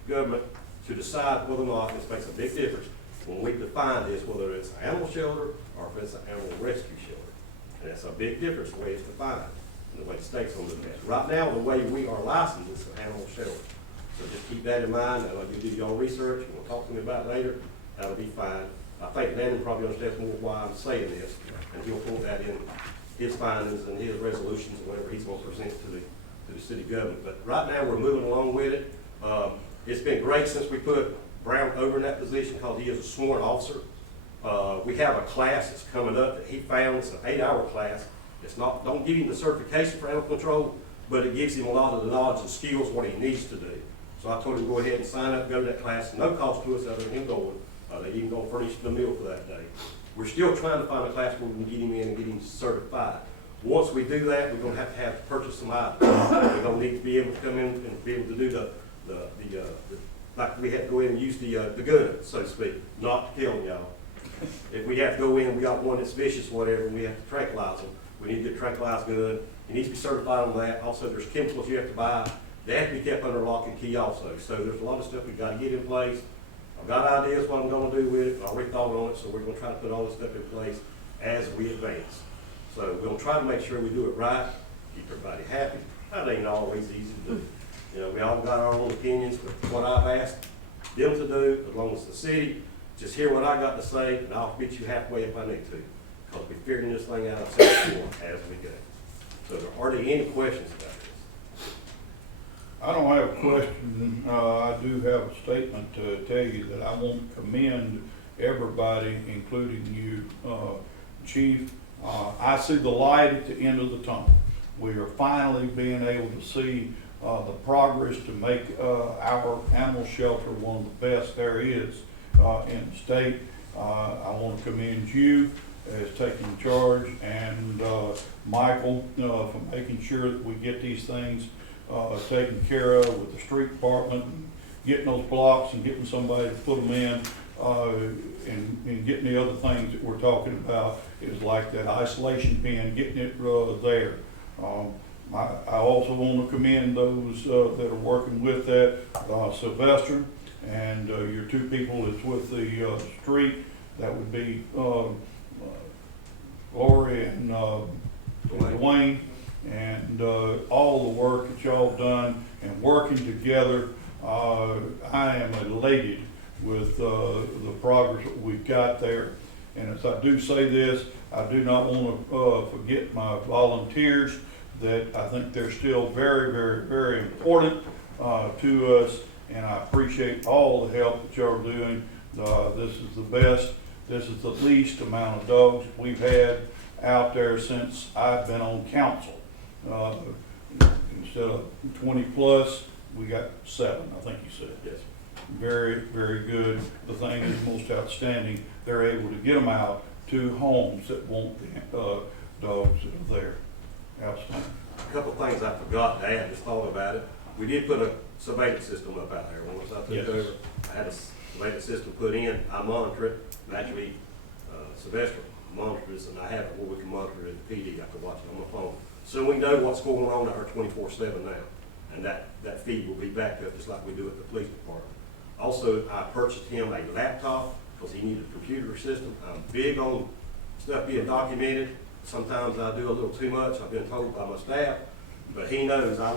government, to decide whether or not this makes a big difference when we define this, whether it's an animal shelter or if it's an animal rescue shelter. And that's a big difference the way it's defined and the way the state's on the mess. Right now, the way we are licensed is an animal shelter. So just keep that in mind, and you do your own research, and we'll talk to me about it later, that'll be fine. I think Landon probably understands more why I'm saying this, and he'll put that in his findings and his resolutions and whatever he's gonna present to the city government. But right now, we're moving along with it. It's been great since we put Brown over in that position because he is a sworn officer. We have a class that's coming up that he found, it's an 8-hour class. It's not, don't give him the certification for animal control, but it gives him a lot of the knowledge and skills, what he needs to do. So I told him to go ahead and sign up, go to that class, no cost to us other than him going. They even gonna furnish the meal for that day. We're still trying to find a class where we can get him in and get him certified. Once we do that, we're gonna have to purchase some items. We're gonna need to be able to come in and be able to do like we had to go in and use the gun, so to speak, not to kill them, y'all. If we have to go in, we got one that's vicious, whatever, and we have to tranquilize them. We need to get a tranquilized gun. You need to be certified on that. Also, there's chemicals you have to buy. They have to be kept under lock and key also. So there's a lot of stuff we've got to get in place. I've got ideas what I'm going to do with it. I already thought on it, so we're going to try to put all this stuff in place as we advance. So we're going to try to make sure we do it right, keep everybody happy. That ain't always easy to do. You know, we all got our own opinions, but what I've asked them to do, as long as the city, just hear what I got to say, and I'll meet you halfway if I need to. Because we're figuring this thing out ourselves as we go. So are there any questions about this? I don't have a question. I do have a statement to tell you that I want to commend everybody, including you, Chief. I see the light at the end of the tunnel. We are finally being able to see the progress to make our animal shelter one of the best there is in the state. I want to commend you as taking charge, and Michael for making sure that we get these things taken care of with the street department, and getting those blocks and getting somebody to put them in, and getting the other things that we're talking about is like that isolation bin, getting it there. I also want to commend those that are working with that, Sylvester, and your two people that's with the street. That would be Lori and Dwayne, and all the work that y'all done and working together. I am elated with the progress that we've got there. And as I do say this, I do not want to forget my volunteers, that I think they're still very, very, very important to us, and I appreciate all the help that y'all are doing. This is the best, this is the least amount of dogs we've had out there since I've been on council. Instead of 20 plus, we got 7, I think you said. Yes. Very, very good. The thing is most outstanding, they're able to get them out to homes that want the dogs that are there. Outstanding. A couple of things I forgot to add, just thought about it. We did put a surveillance system up out there. Once I took over, I had a surveillance system put in. I monitor it. And actually, Sylvester monitors, and I have it where we can monitor it at the PD. I can watch it on my phone. So we know what's going on at our 24/7 now. And that feed will be backed up just like we do at the police department. Also, I purchased him a laptop because he needed a computer system. I'm big on stuff being documented. Sometimes I do a little too much, I've been told by my staff, but he knows I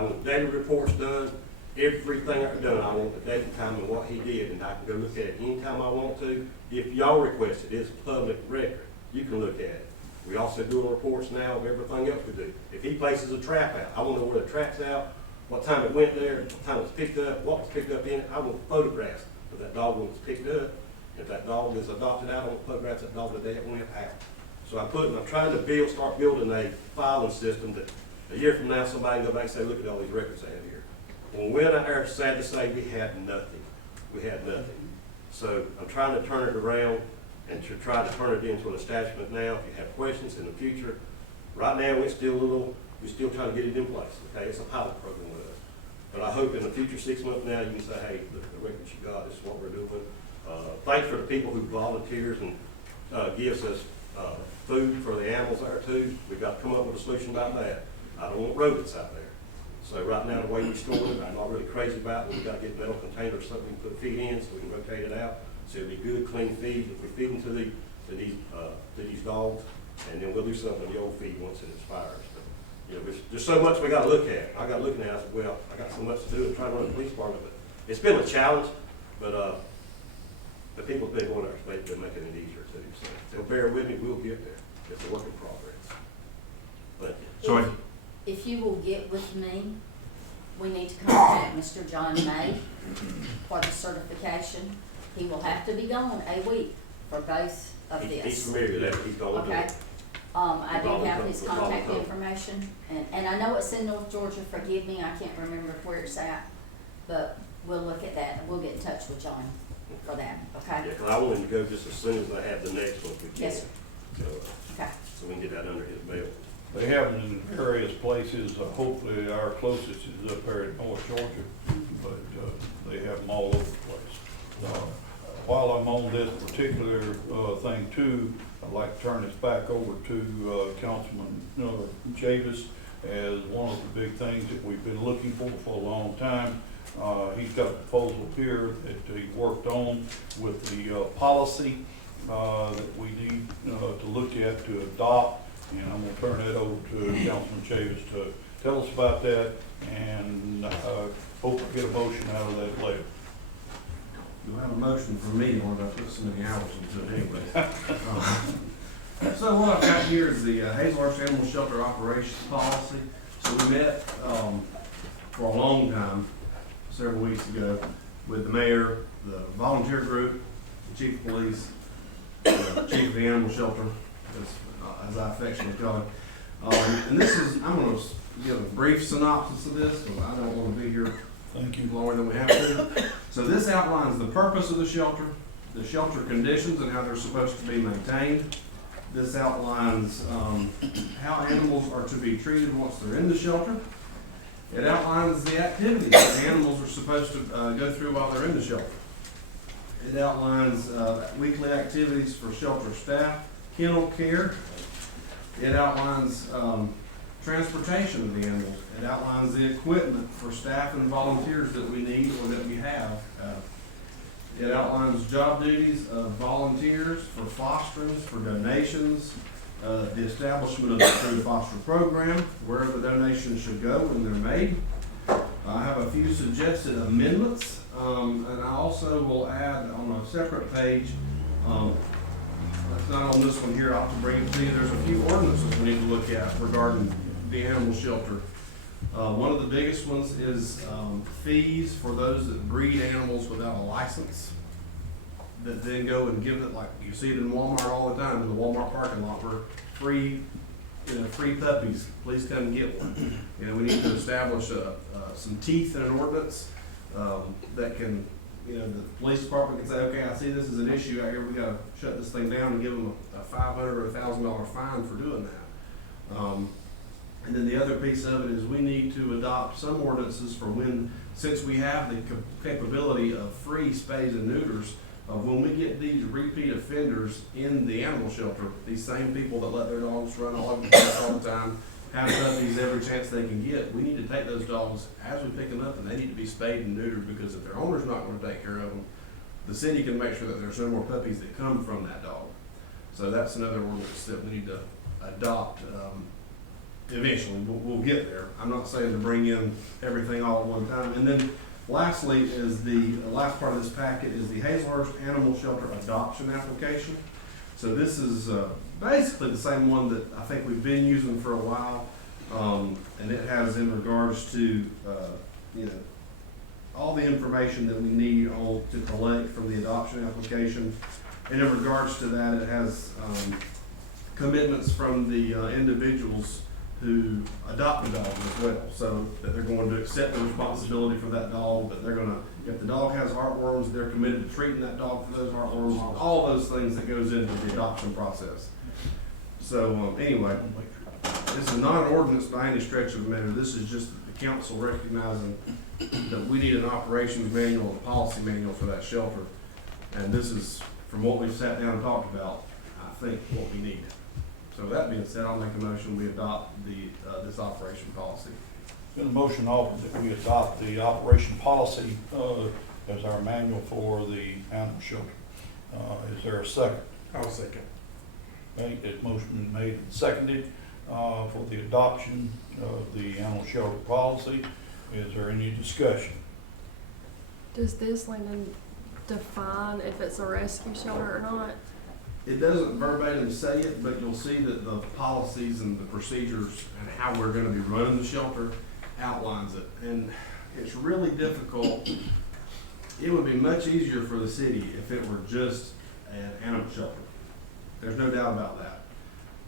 want daily reports done, everything I've done, I want the date and time and what he did, and I can go look at it anytime I want to. If y'all request it, it's public record, you can look at it. We also do reports now of everything else we do. If he places a trap out, I want to know where the trap's out, what time it went there, what time it was picked up, what was picked up in it. I want photographs of that dog when it was picked up. If that dog is adopted out, I want photographs of that dog the day it went out. So I'm trying to start building a filing system that a year from now somebody can go back and say, look at all these records I have here. When we went out there, sad to say, we had nothing. We had nothing. So I'm trying to turn it around and to try to turn it into an establishment now. If you have questions in the future, right now we're still trying to get it in place. Okay, it's a pilot program with us. But I hope in the future, 6 months from now, you can say, hey, the record you got, this is what we're doing. Thanks for the people who volunteers and gives us food for the animals there too. We've got to come up with a solution about that. I don't want rodents out there. So right now, the way we store it, I'm not really crazy about it. We've got to get metal containers, something we can put feed in so we can rotate it out. So it'll be good, clean feed. If we feed them to these dogs, and then we'll do something with the old feed once it expires. But, you know, there's so much we got to look at. I got looking at it, I said, well, I got so much to do and try to run the police department. But it's been a challenge, but the people have been going there, they've been making it easier too. So bear with me, we'll get there. It's a work in progress. But So If you will get with me, we need to contact Mr. John May for the certification. He will have to be gone a week for both of he's this. familiar with that. He's going to do Okay? it. I do have his With all the contact code. information, and I know it's in North Georgia, forgive me, I can't remember where it's at, but we'll look at that, and we'll get in touch with John for that, Yeah, okay? because I want him to go just as soon as I have the next one if we can. Yes, sir. So, Okay. so we can get that under his belt. They have it in various places. Hopefully our closest is up there in North Georgia, but they have them all over the place. While I'm on this particular thing too, I'd like to turn this back over to Councilman Chavis as one of the big things that we've been looking for a long time. He's got a proposal here that he worked on with the policy that we need to look at to adopt. And I'm gonna turn that over to Councilman Chavis to tell us about that, and hope to get a motion out of that later. You'll have a motion from me when I put so many hours into it anyway. So what I've got here is the Hazelhurst Animal Shelter Operations Policy. So we met for a long time, several weeks ago, with the mayor, the volunteer group, the chief of police, the chief of the animal shelter, as I affectionately call it. And this is, I'm going to give a brief synopsis of this, because I don't want to be here Thank you. longer than we have to. So this outlines the purpose of the shelter conditions and how they're supposed to be maintained. This outlines how animals are to be treated once they're in the shelter. It outlines the activities that the animals are supposed to go through while they're in the shelter. It outlines weekly activities for shelter staff, kennel care. It outlines transportation of the animals. It outlines the equipment for staff and volunteers that we need or that we have. It outlines job duties of volunteers for fosterings, for donations, the establishment of the food foster program, where the donations should go when they're made. I have a few suggested amendments, and I also will add on a separate page, it's not on this one here, I'll have to bring it to you, there's a few ordinances we need to look at regarding the animal shelter. One of the biggest ones is fees for those that breed animals without a license, that then go and give it, like you see it in Walmart all the time, in the Walmart parking lot, where free puppies, please come and get one. You know, we need to establish some teeth in an ordinance that can, you know, the police department can say, okay, I see this is an issue out here, we gotta shut this thing down and give them a $500 or $1,000 fine for doing that. And then the other piece of it is we need to adopt some ordinances for when, since we have the capability of free spays and neuters, when we get these repeat offenders in the animal shelter, these same people that let their dogs run all over the place all the time, have puppies every chance they can get, we need to take those dogs as we pick them up, and they need to be spayed and neutered, because if their owner's not gonna take care of them, the city can make sure that there's no more puppies that come from that dog. So that's another ordinance that we need to adopt. Eventually, we'll get there. I'm not saying to bring in everything all at one time. And then lastly is the last part of this packet is the Hazelhurst Animal Shelter Adoption Application. So this is basically the same one that I think we've been using for a while. And it has in regards to, you know, all the information that we need to collect from the adoption application. And in regards to that, it has commitments from the individuals who adopt the dog as well, so that they're going to accept the responsibility for that dog, that they're gonna, if the dog has heartworms, they're committed to treating that dog for those heartworms, all those things that goes into the adoption process. So, anyway, this is not an ordinance by any stretch of the matter, this is just the council recognizing that we need an operations manual, a policy manual for that shelter. And this is, from what we've sat down and talked about, I think what we need. So that being said, I'll make a motion, we adopt this operation policy. Been a motion offered that we adopt the operation policy, as our manual for the animal shelter. Is there a second? I'll second. Okay, this motion been made and seconded, for the adoption of the animal shelter policy. Is there any discussion? Does this, Lyndon, define if it's a rescue shelter or not? It doesn't verbatim say it, but you'll see that the policies and the procedures and how we're gonna be running the shelter outlines it. And it's really difficult. It would be much easier for the city if it were just an animal shelter. There's no doubt about that.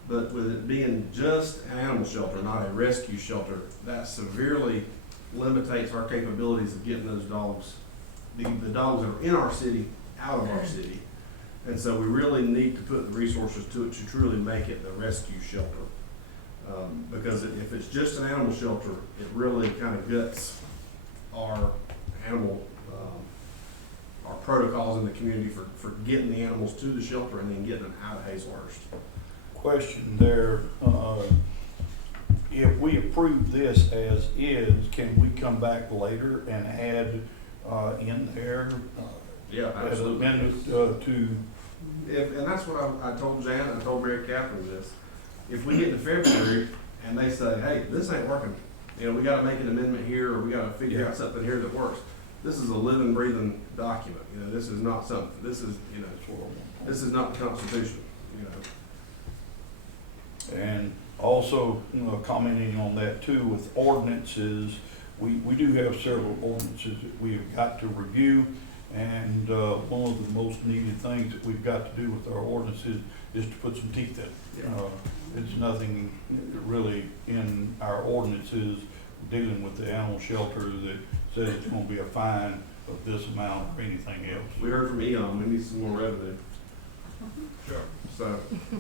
But with it being just an animal shelter, not a rescue shelter, that severely limitates our capabilities of getting those dogs, the dogs that are in our city, out of our city. And so we really need to put the resources to it to truly make it the rescue shelter. Because if it's just an animal shelter, it really kind of guts our animal, our protocols in the community for getting the animals to the shelter and then getting them out of Hazelhurst. Question there, if we approve this as is, can we come back later and add, in there, Yeah, as an absolutely. amendment, to, And that's what I told Jan, I told Mary Catherine this. If we get to February and they say, hey, this ain't working, you know, we gotta make an amendment here, or we gotta figure out something here that works. This is a living, breathing document, you know, this is not something, this is, you know, this is not the Constitution, you know. and also, commenting on that too, with ordinances, we do have several ordinances that we've got to review. And one of the most needed things that we've got to do with our ordinances is to put some teeth in it. It's nothing really in our ordinances dealing with the animal shelter that says it's gonna be a fine of this amount or anything else. We heard from Eon, we need some more revenue. Sure.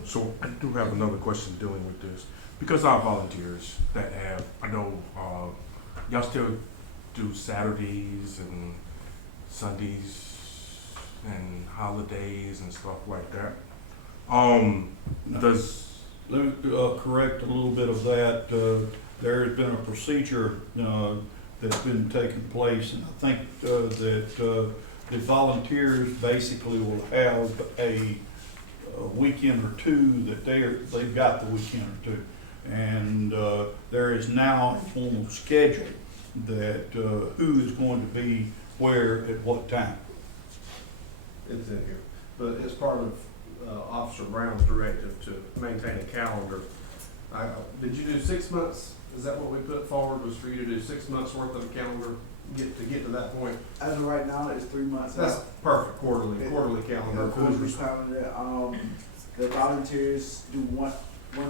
So I do have another question dealing with this. Because our volunteers that have, I know, y'all still do Saturdays and Sundays and holidays and stuff like that. Does, Let me correct a little bit of that. There has been a procedure that's been taking place, and I think that the volunteers basically will have a weekend or two that they've got the weekend or two. And there is now a formal schedule that who is going to be where at what time. It's in here, but it's part of Officer Brown's directive to maintain a calendar. Did you do 6 months? Is that what we put forward, was for you to do 6 months worth of a calendar, get to that point? As of right now, it's 3 months That's out. perfect, quarterly calendar. Quarterly calendar. The volunteers do one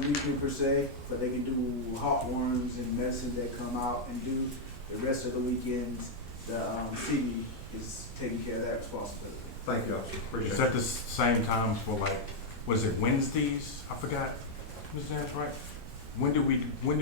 weekend per se, but they can do heartworms and medicine that come out and do the rest of the weekends. The city is taking care of that responsibility. Thank you, officer, appreciate it. is that the same time for like, was it Wednesdays? I forgot. Ms. Nance, right? When do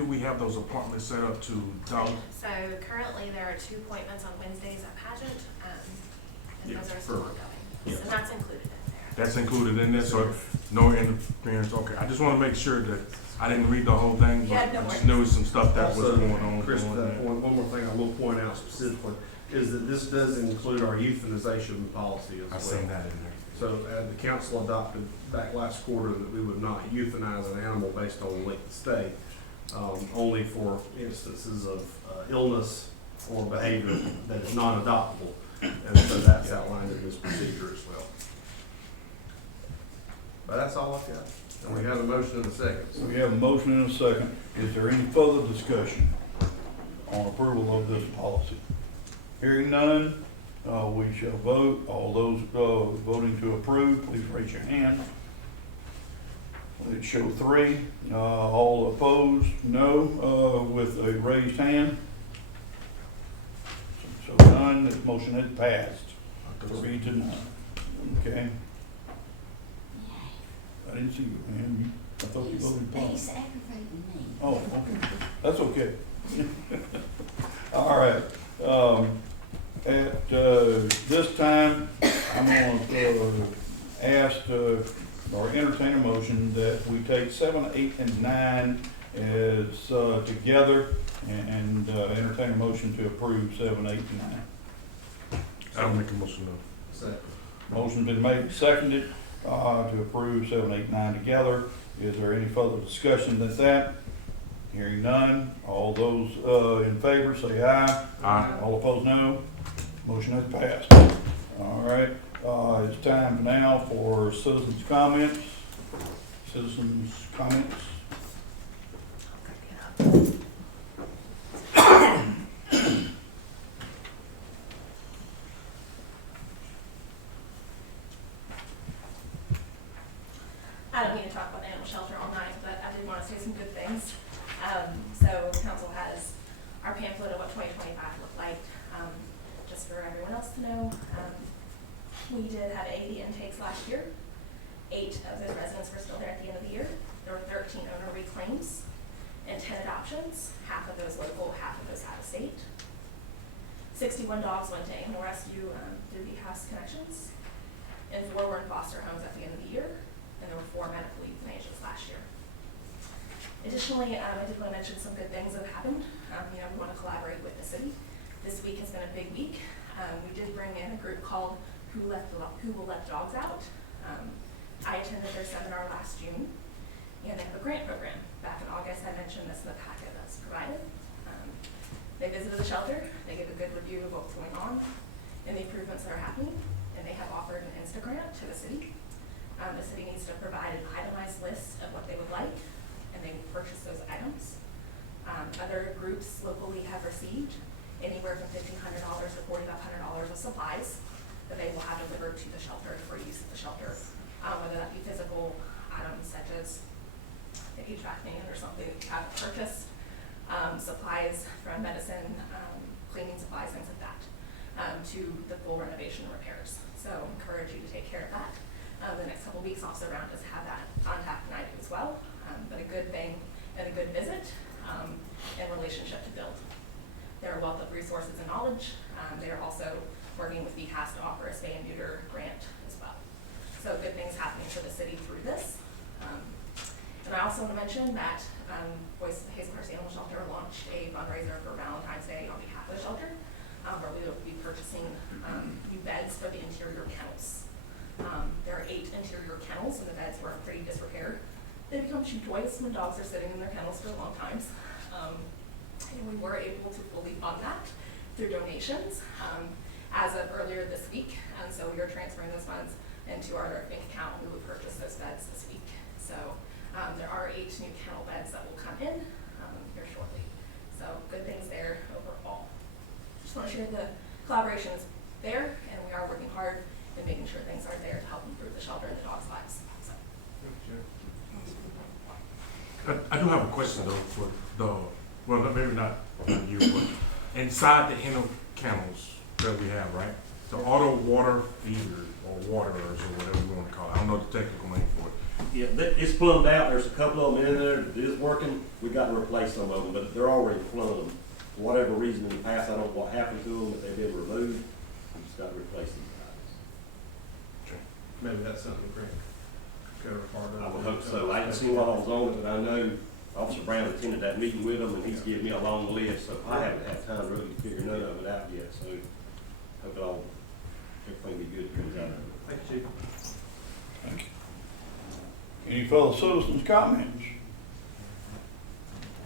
we have those appointments set up to dog? So currently there are 2 appointments on Wednesdays at Pageant, and Yeah, those are still perfect. ongoing. So that's included in there. That's included in this, so no interference, okay. I just wanna make sure that, I didn't read the whole thing, but Yeah, no I just worries. knew some stuff that was Also, going on. Chris, going there. one more thing I will point out specifically is that this does include our euthanization policy as well. I've seen that in there. So the council adopted back last quarter that we would not euthanize an animal based on length of stay, only for instances of illness or behavior that is non-adoptable. And so that's outlined in this procedure as well. But that's all I've got. And we have a motion and a second. So we have a motion and a second. Is there any further discussion on approval of this policy? Hearing none, we shall vote. All those voting to approve, please raise your hand. It show 3. All opposed, no, with a raised hand. So none, this motion has passed. 3 to 0. Okay. I didn't see you, man. I thought you voted He's opposed. aggravating me. Oh, okay. That's okay. All right, at this time, I'm gonna ask or entertain a motion that we take 7, 8, and 9 as together and entertain a motion to approve 7, 8, and 9. I'll make a motion Motion's been made and seconded to approve 7, 8, 9 together. Is there any further discussion than that? Hearing none, all those in favor say aye. Aye. All opposed, no. Motion has passed. All right, it's time now for citizens' comments. Citizens' comments. I don't mean to talk about the animal shelter all night, but I did want to say some good things. So council has our pamphlet of what 2025 looked like, just for everyone else to know. We did have 80 intakes last year. 8 of those residents were still there at the end of the year. There were 13 owner reclaims and 10 adoptions, half of those local, half of those out of state. 61 dogs went to animal rescue through the House Connections, and 4 were in foster homes at the end of the year, and there were 4 medical euthanasias last year. Additionally, I did want to mention some good things that have happened. We want to collaborate with the city. This week has been a big week. We did bring in a group called Who Will Let Dogs Out. I attended their seminar last June, and they have a grant program. Back in August, I mentioned this in the packet that's provided. They visited the shelter, they gave a good review of what's going on and the improvements that are happening, and they have offered an Instagram to the city. The city needs to provide an itemized list of what they would like, and they will purchase those items. Other groups locally have received anywhere from $1,500 to $4,500 of supplies that they will have delivered to the shelter for use at the shelter, whether that be physical items such as the HVAC fan or something that you haven't purchased, supplies from medicine, cleaning supplies, things like that, to the full renovation and repairs. So encourage you to take care of that. The next couple of weeks also around us have that contact night as well, but a good thing and a good visit and relationship to build. They're a wealth of resources and knowledge. They are also working with VHAS to offer a spay and neuter grant as well. So good things happening for the city through this. And I also want to mention that Voice of Hazel Crest Animal Shelter launched a fundraiser for Valentine's Day on behalf of the shelter, where we will be purchasing new beds for the interior kennels. There are 8 interior kennels, and the beds were in pretty disrepair. They become cheap toys when dogs are sitting in their kennels for long times. And we were able to fully fund that through donations as of earlier this week. And so we are transferring those funds into our bank account, and we will purchase those beds this week. So there are 8 new kennel beds that will come in here shortly. So good things there overall. Just want to share the collaboration is there, and we are working hard in making sure things are there to help improve the shelter and the dogs' lives. So. I do have a question though for the, well, maybe not you, but inside the inner kennels that we have, right? The auto water feeders or waterers or whatever you want to call it. I don't know the technical name for it. Yeah, it's plumbed out. There's a couple of them in there that is working. We got to replace some of them, but they're already plumbed. For whatever reason in the past, I don't know what happened to them, but they've been removed. We just got to replace these guys. Maybe that's something Grant could cover part of. I would hope so. I didn't see what I was on it, but I know Officer Brown attended that meeting with them, and he's given me a long list, so I haven't had time really to figure none of it out yet, so hope it all, everything be good comes out of it. Thank you, Chief. Thank you. Any further citizens' comments?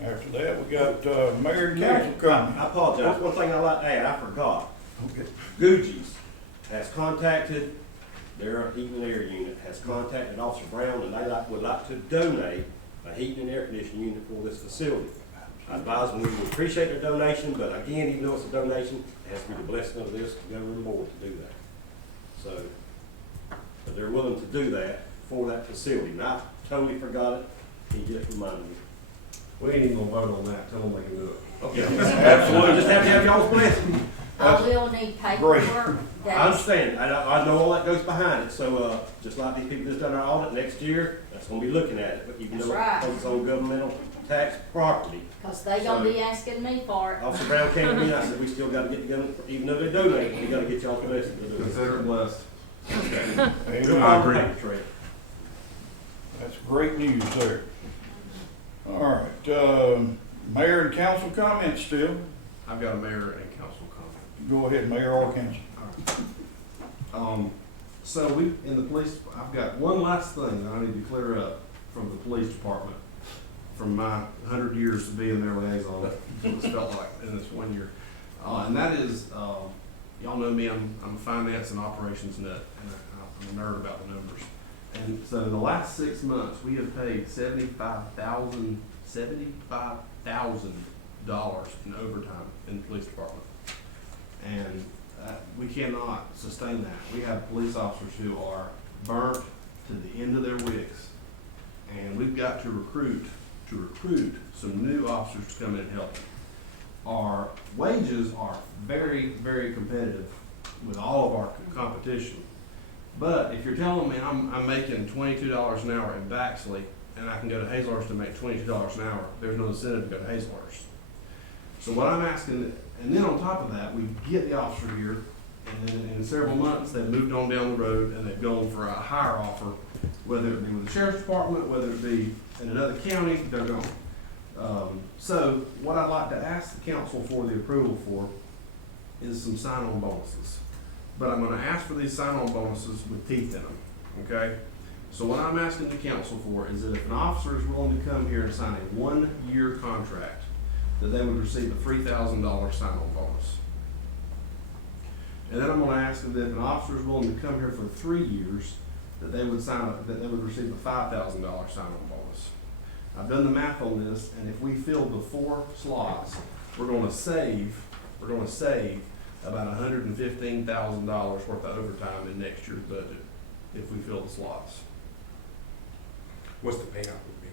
After that, we got mayor and council comments. I apologize. One thing I'd like to add, I forgot. Okay. Gucci's has contacted their heating and air unit, has contacted Officer Brown, and they would like to donate a heating and air conditioning unit for this facility. I advise them we would appreciate their donation, but again, even though it's a donation, it has to be the blessing of this governing board to do that. So, but they're willing to do that for that facility. And I totally forgot it. He just reminded me. We ain't even gonna vote on that. Tell them they can do it. Okay. Absolutely. Just have to have y'all's blessing. I will need paperwork. I understand. I know all that goes behind it. So just like these people that's done our audit next year, that's gonna be looking at it, but even That's though right. it's on governmental tax property. Cause they gonna be asking me for it. Officer Brown came to me, I said, we still gotta get together, even though they donate, we gotta get y'all permission to do it. Consider it blessed. Amen. I agree. That's great news there. All right, mayor and council comments still. I've got a mayor and council comment. Go ahead, mayor or council. So we, in the police, I've got one last thing that I need to clear up from the police department, from my 100 years of being their liaison, that's what it's felt like in this 1 year. And that is, y'all know me, I'm a finance and operations nut, and I'm a nerd about the numbers. And so in the last 6 months, we have paid $75,000 in overtime in the police department. And we cannot sustain that. We have police officers who are burnt to the end of their wicks. And we've got to recruit some new officers to come in and help. Our wages are very, very competitive with all of our competition. But if you're telling me I'm making $22 an hour in Baxley and I can go to Hazlehurst to make $22 an hour, there's no incentive to go to Hazlehurst. So what I'm asking, and then on top of that, we get the officer here, and then in several months, they've moved on down the road and they've gone for a higher offer, whether it be with the sheriff's department, whether it be in another county, they're gone. So what I'd like to ask the council for the approval for is some sign-on bonuses. But I'm gonna ask for these sign-on bonuses with teeth in them, okay? So what I'm asking the council for is that if an officer is willing to come here and sign a 1-year contract, that they would receive a $3,000 sign-on bonus. And then I'm gonna ask that if an officer is willing to come here for 3 years, that they would receive a $5,000 sign-on bonus. I've done the math on this, and if we fill the 4 slots, we're gonna save about $115,000 worth of overtime in next year's budget if we fill the slots. What's the payout would be?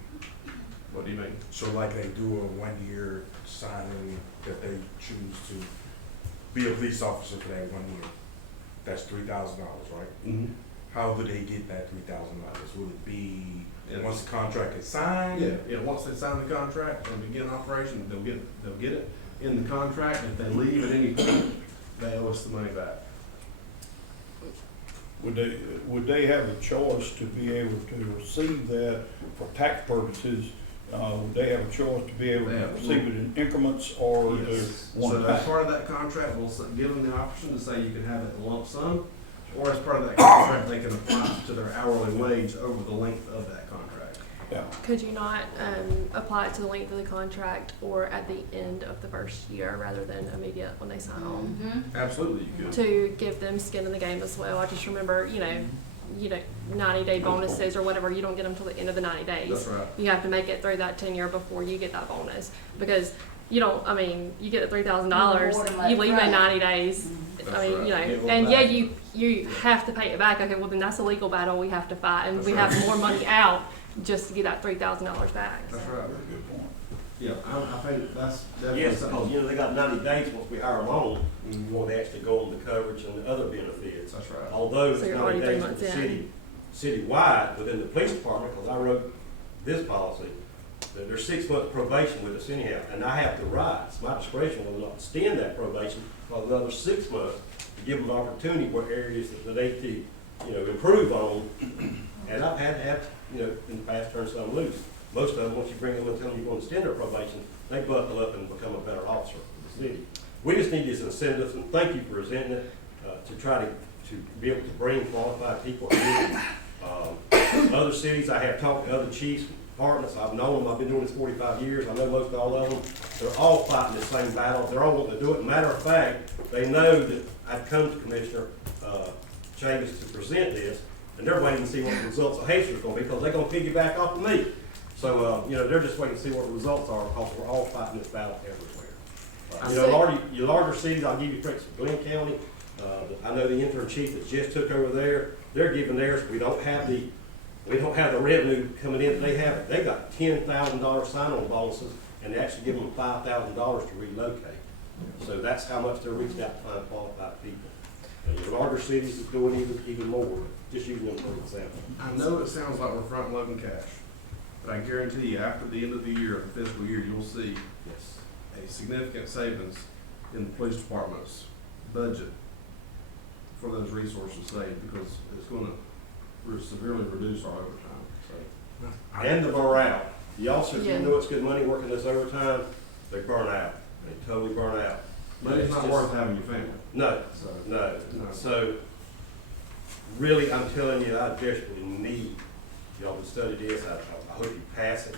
What do you mean? So like they do a 1-year signing that they choose to be a police officer for that 1 year. That's $3,000, right? Mm-hmm. How would they get that $3,000? Would it be once the contract is signed? Yeah, once they sign the contract and begin operation, they'll get it in the contract. If they leave at any point, they owe us the money back. Would they have a choice to be able to receive that for tax purposes? Would they have a choice to be able to receive it in increments or Yes. one So time? as part of that contract, we'll give them the option to say you can have it in lump sum, or as part of that contract, they can apply to their hourly wage over the length of that contract. Yeah. Could you not apply it to the length of the contract or at the end of the first year rather than immediate when they sign on? Absolutely, you could. To give them skin in the game as well. I just remember, 90-day bonuses or whatever, you don't get them till the end of the 90 days. That's right. You have to make it through that tenure before you get that bonus. Because you get the $3,000, you leave in 90 days. That's I mean, right. Get one and back. you have to pay it back. Okay, well then that's a legal battle we have to fight, and That's we right. have more money out just to get that $3,000 back. That's right. Very good point. Yeah, I think that's definitely Yes, something. because, they got 90 days once we hire them on, before they actually go on the coverage and the other benefits. That's right. Although So it's you're 90 already 3 days for months the in. citywide within the police department, because I wrote this policy, that there's 6 months probation with us anyhow, and I have the right, it's my discretion whether or not to extend that probation for another 6 months to give them an opportunity where areas that they to, improve on. And I've had to have, in the past, turn some loose. Most of them, once you bring them and tell them you're going to extend their probation, they buckle up and become a better officer for the city. We just need these incentives, and thank you for presenting it, to try to be able to bring qualified people in. Other cities, I have talked to other chiefs, departments, I've known them, I've been doing this 45 years, I know most all of them. They're all fighting the same battle, they're all wanting to do it. Matter of fact, they know that I'd come to Commissioner Chambers to present this, and they're waiting to see what the results of Haster's gonna be, because they're gonna piggyback off of me. So, they're just waiting to see what the results are, because we're all fighting this battle everywhere. Larger cities, I'll give you, for instance, Glenn County, I know the interim chief that just took over there, they're giving theirs, we don't have the revenue coming in, they got $10,000 sign-on bonuses, and they actually give them $5,000 to relocate. So that's how much they're reaching out to find qualified people. And your larger cities is doing even more. just using them for example. I know it sounds like we're front loading cash, but I guarantee you, after the end of the year, the fiscal year, you'll see Yes. a significant savings in the police department's budget for those resources saved, because it's gonna severely reduce our overtime, so. And the morale. The officers, Yeah. you know it's good money working this overtime, they burn out. They totally burn out. Money's It's not just- worth having your family, No, so. no. No. So, really, I'm telling you, I desperately need y'all to study this. I hope you pass it.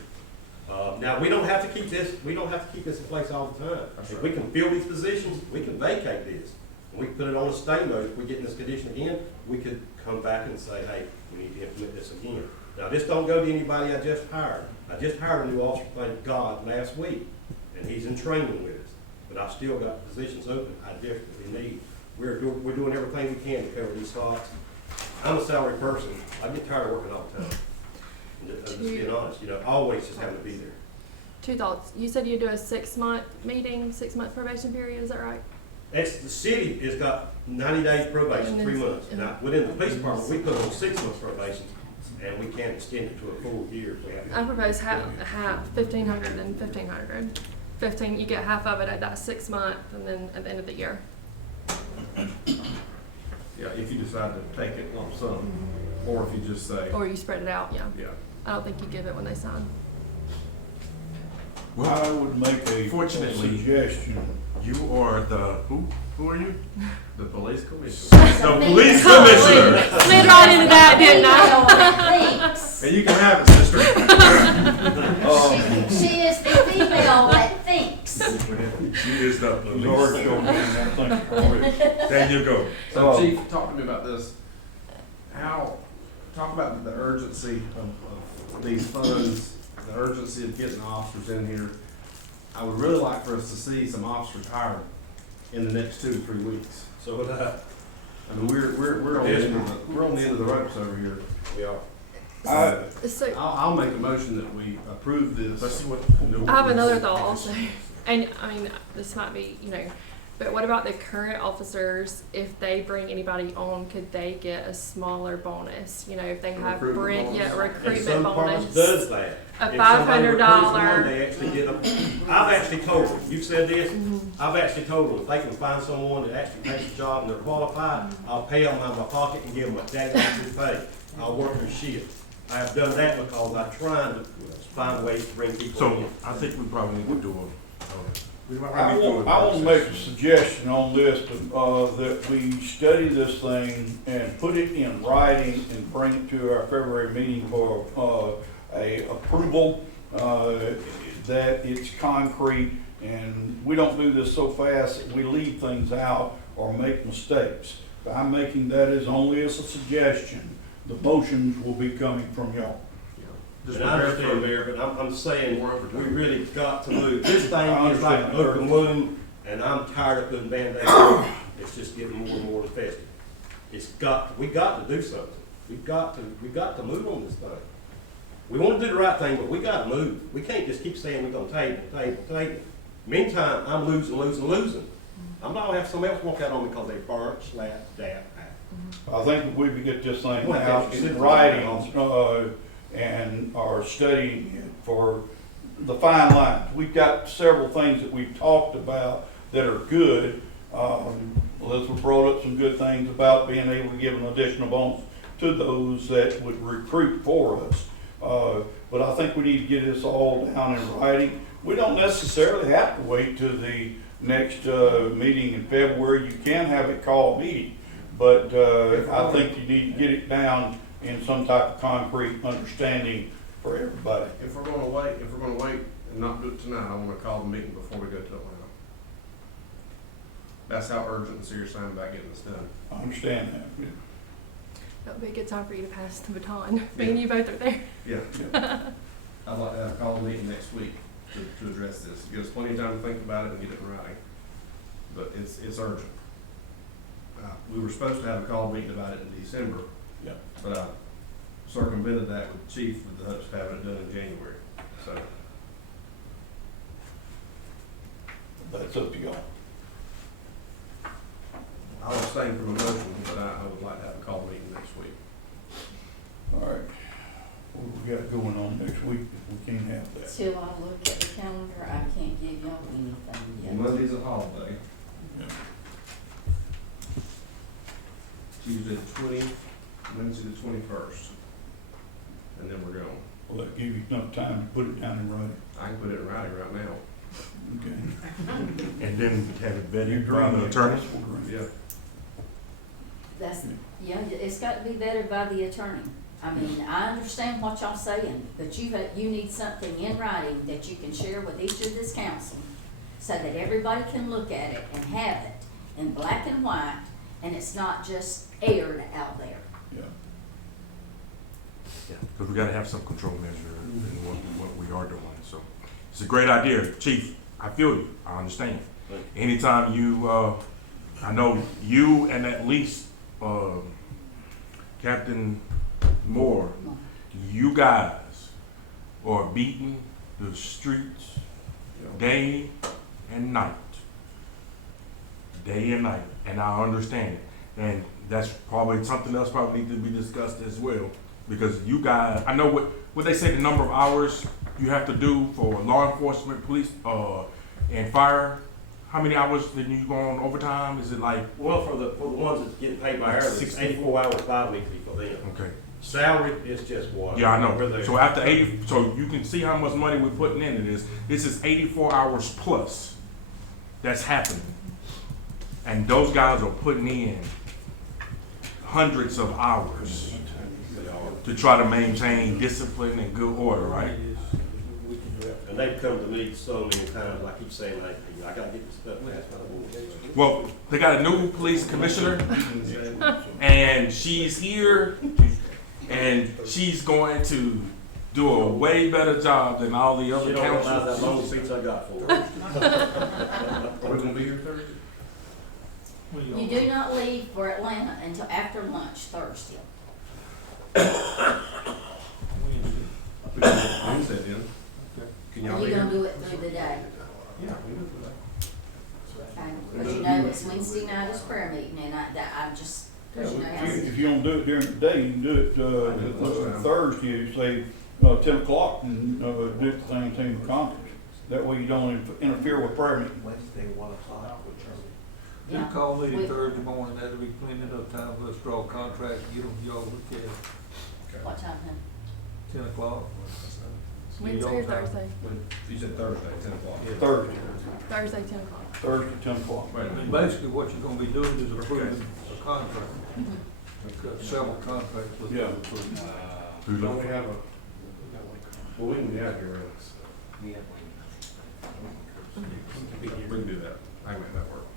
Now, we don't have to keep this, we don't have to keep this in place all the time. That's If right. we can fill these positions, we can vacate this. And we can put it on a stay mode. If we get in this condition again, we could come back and say, hey, we need to implement this again. Now, this don't go to anybody I just hired. I just hired a new officer, thank God, last week, and he's in training with us. But I've still got positions open I desperately need. We're doing everything we can to cover these spots. I'm a salary person. I get tired of working all the time. I'm just being honest, always just having to be there. 2 thoughts. You said you do a 6-month meeting, 6-month probation period, is that right? The city has got 90 days probation, 3 months. Now, within the police department, we put on 6 months probation, and we can't extend it to a full year if we have to. I propose half, 1,500 and 1,500. 15, you get half of it at that 6 month, and then at the end of the year. Yeah, if you decide to take it lump sum, or if you just say, Or you spread it out, yeah. yeah. I don't think you give it when they sign. I would make a Fortunately- suggestion. You are the, who are you? The police commissioner. The police commissioner. Slid right into that, didn't I? Thinks. And you can have it, sister. She is the female that thinks. She is the He's already police. showed me that thing already. There you go. So Chief, talk to me about this. Talk about the urgency of these funds, the urgency of getting officers in here. I would really like for us to see some officers hired in the next 2 to 3 weeks. So would I. I mean, we're on the end of the ropes over here. We are. So, I'll make a motion that we approve this. Let's see what. I have another thought also. And I mean, this might be, but what about the current officers? If they bring anybody on, could they get a smaller bonus? If they have Recruitment bonus. And recruitment some bonus. departments does that. A If somebody recruits $500. someone, they actually get them. I've actually told them, you've said this, Mm-hmm. I've actually told them, if they can find someone that actually takes the job and they're qualified, I'll pay them out of my pocket and give them a daily pay. I'll work their shift. I have done that because I'm trying to find ways to bring people in. So I think we probably need to do I want to make a suggestion on this, that we study this thing and put it in writing and bring it to our February meeting for, a approval, that it's concrete, and we don't do this so fast that we leave things out or make mistakes. I'm making that as only as a suggestion. The motions will be coming from y'all. Just And I prepare understand, for Mayor, but I'm saying, more overtime. we really got to move. This thing I is like an understand. open wound, and I'm tired of putting Band-Aids on it. It's just getting more and more infested. We got to do something. We got to move on this thing. We want to do the right thing, but we got to move. We can't just keep saying we're gonna table. Meantime, I'm losing. I'm not gonna have somebody else walk out on me because they burnt, slapped, dapped. I think if we could get this thing Well, out it's- in writing, and are studying it for the fine lines. We've got several things that we've talked about that are good. Elizabeth brought up some good things about being able to give an additional bonus to those that would recruit for us. But I think we need to get this all down in writing. We don't necessarily have to wait to the next, meeting in February. You can have a call meeting. But, I think you need to get it down in some type of concrete understanding for everybody. If we're gonna wait and not do it tonight, I wanna call the meeting before we go to Atlanta. That's how urgent and serious I am about getting this done. I understand that. That would be a good time for you to pass the baton. Me and you both are there. Yeah. I'd like to call a meeting next week to address this. Give us plenty of time to think about it and get it in writing. But it's urgent. We were supposed to have a call meeting about it in December. Yeah. But I circumvented that with the chief with the hopes of having it done in January, so. That's up to y'all. I'll abstain from a motion, but I would like to have a call meeting next week. got going on next week, we can't have that. Till I look at the calendar, I can't give y'all anything yet. Monday's a holiday. Yeah. Tuesday the 20th, Wednesday the 21st. And then we're gone. Will that give you enough time to put it down in writing? I can put it in writing right now. Okay. And then have it You vetted by the attorney? Yeah. That's, yeah, it's got to be vetted by the attorney. I mean, I understand what y'all saying, but you need something in writing that you can share with each of this council so that everybody can look at it and have it in black and white, and it's not just aired out there. Yeah. Yeah, because we gotta have some control measure in what we are doing, so. It's a great idea, Chief, I feel you, I understand. Anytime you, I know you and at least, Captain Moore, you guys are beating the streets day and night. Day and night, and I understand it. And that's probably something else probably need to be discussed as well. Because you guys, I know what they say the number of hours you have to do for law enforcement, police, and fire. How many hours did you go on overtime? Is it like? Well, for the ones that get paid by hour, it's 84 hours bi-weekly for them. Okay. Salary is just what? Yeah, I know. So after 80, so you can see how much money we're putting into this. This is 84 hours plus that's happening. And those guys are putting in hundreds of hours to try to maintain discipline and good order, right? And they've come to me so many times, I keep saying, like, I gotta get this stuff passed by the board. Well, they got a new police commissioner, and she's here, and she's going to do a way better job than all the other She don't allow councils. that long seats I got for her. Are we gonna be here Thursday? You do not leave for Atlanta until after lunch Thursday. Wednesday then. Can y'all Are be you here? gonna do it through the day? Yeah, we can do that. Okay, because you know it's Wednesday night is prayer meeting, and I'm just, because you know how. If you don't do it during the day, you can do it, Thursday, say, 10 o'clock, and, do it the same thing with conference. That way you don't interfere with prayer meeting. Wednesday, 1 o'clock. Yeah. Call me We- Thursday morning, that'll be plenty enough time for us to draw a contract, get them, y'all look at it, What time, then? 10 o'clock. Wednesday or Thursday? You said Thursday, 10 o'clock. Thursday, Thursday, 10 o'clock. Thursday, 10 o'clock. Wait a I mean, minute. basically what you're gonna be doing is approving a contract. We've got several contracts with Yeah. Don't we have a, well, we can be out here. We can do that. I can make that work.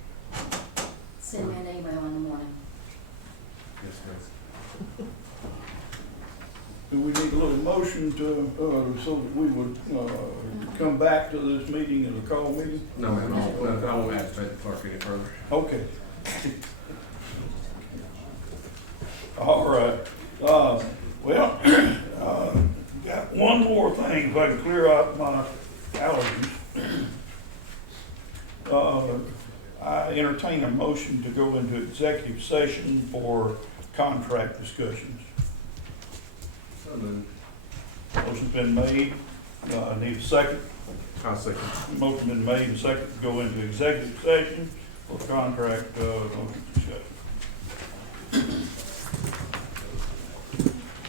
Send me an email in the morning. Yes, ma'am. Do we need a little motion to, so that we would, come back to this meeting as a call meeting? No, ma'am, I won't agitate the clerk any further. Okay. All right. Well, got one more thing, if I can clear out my allergies. I entertain a motion to go into executive session for contract discussions. So moved. Motion's been made. Need a second. I'll second. Motion been made and second to go into executive session for contract, discussion.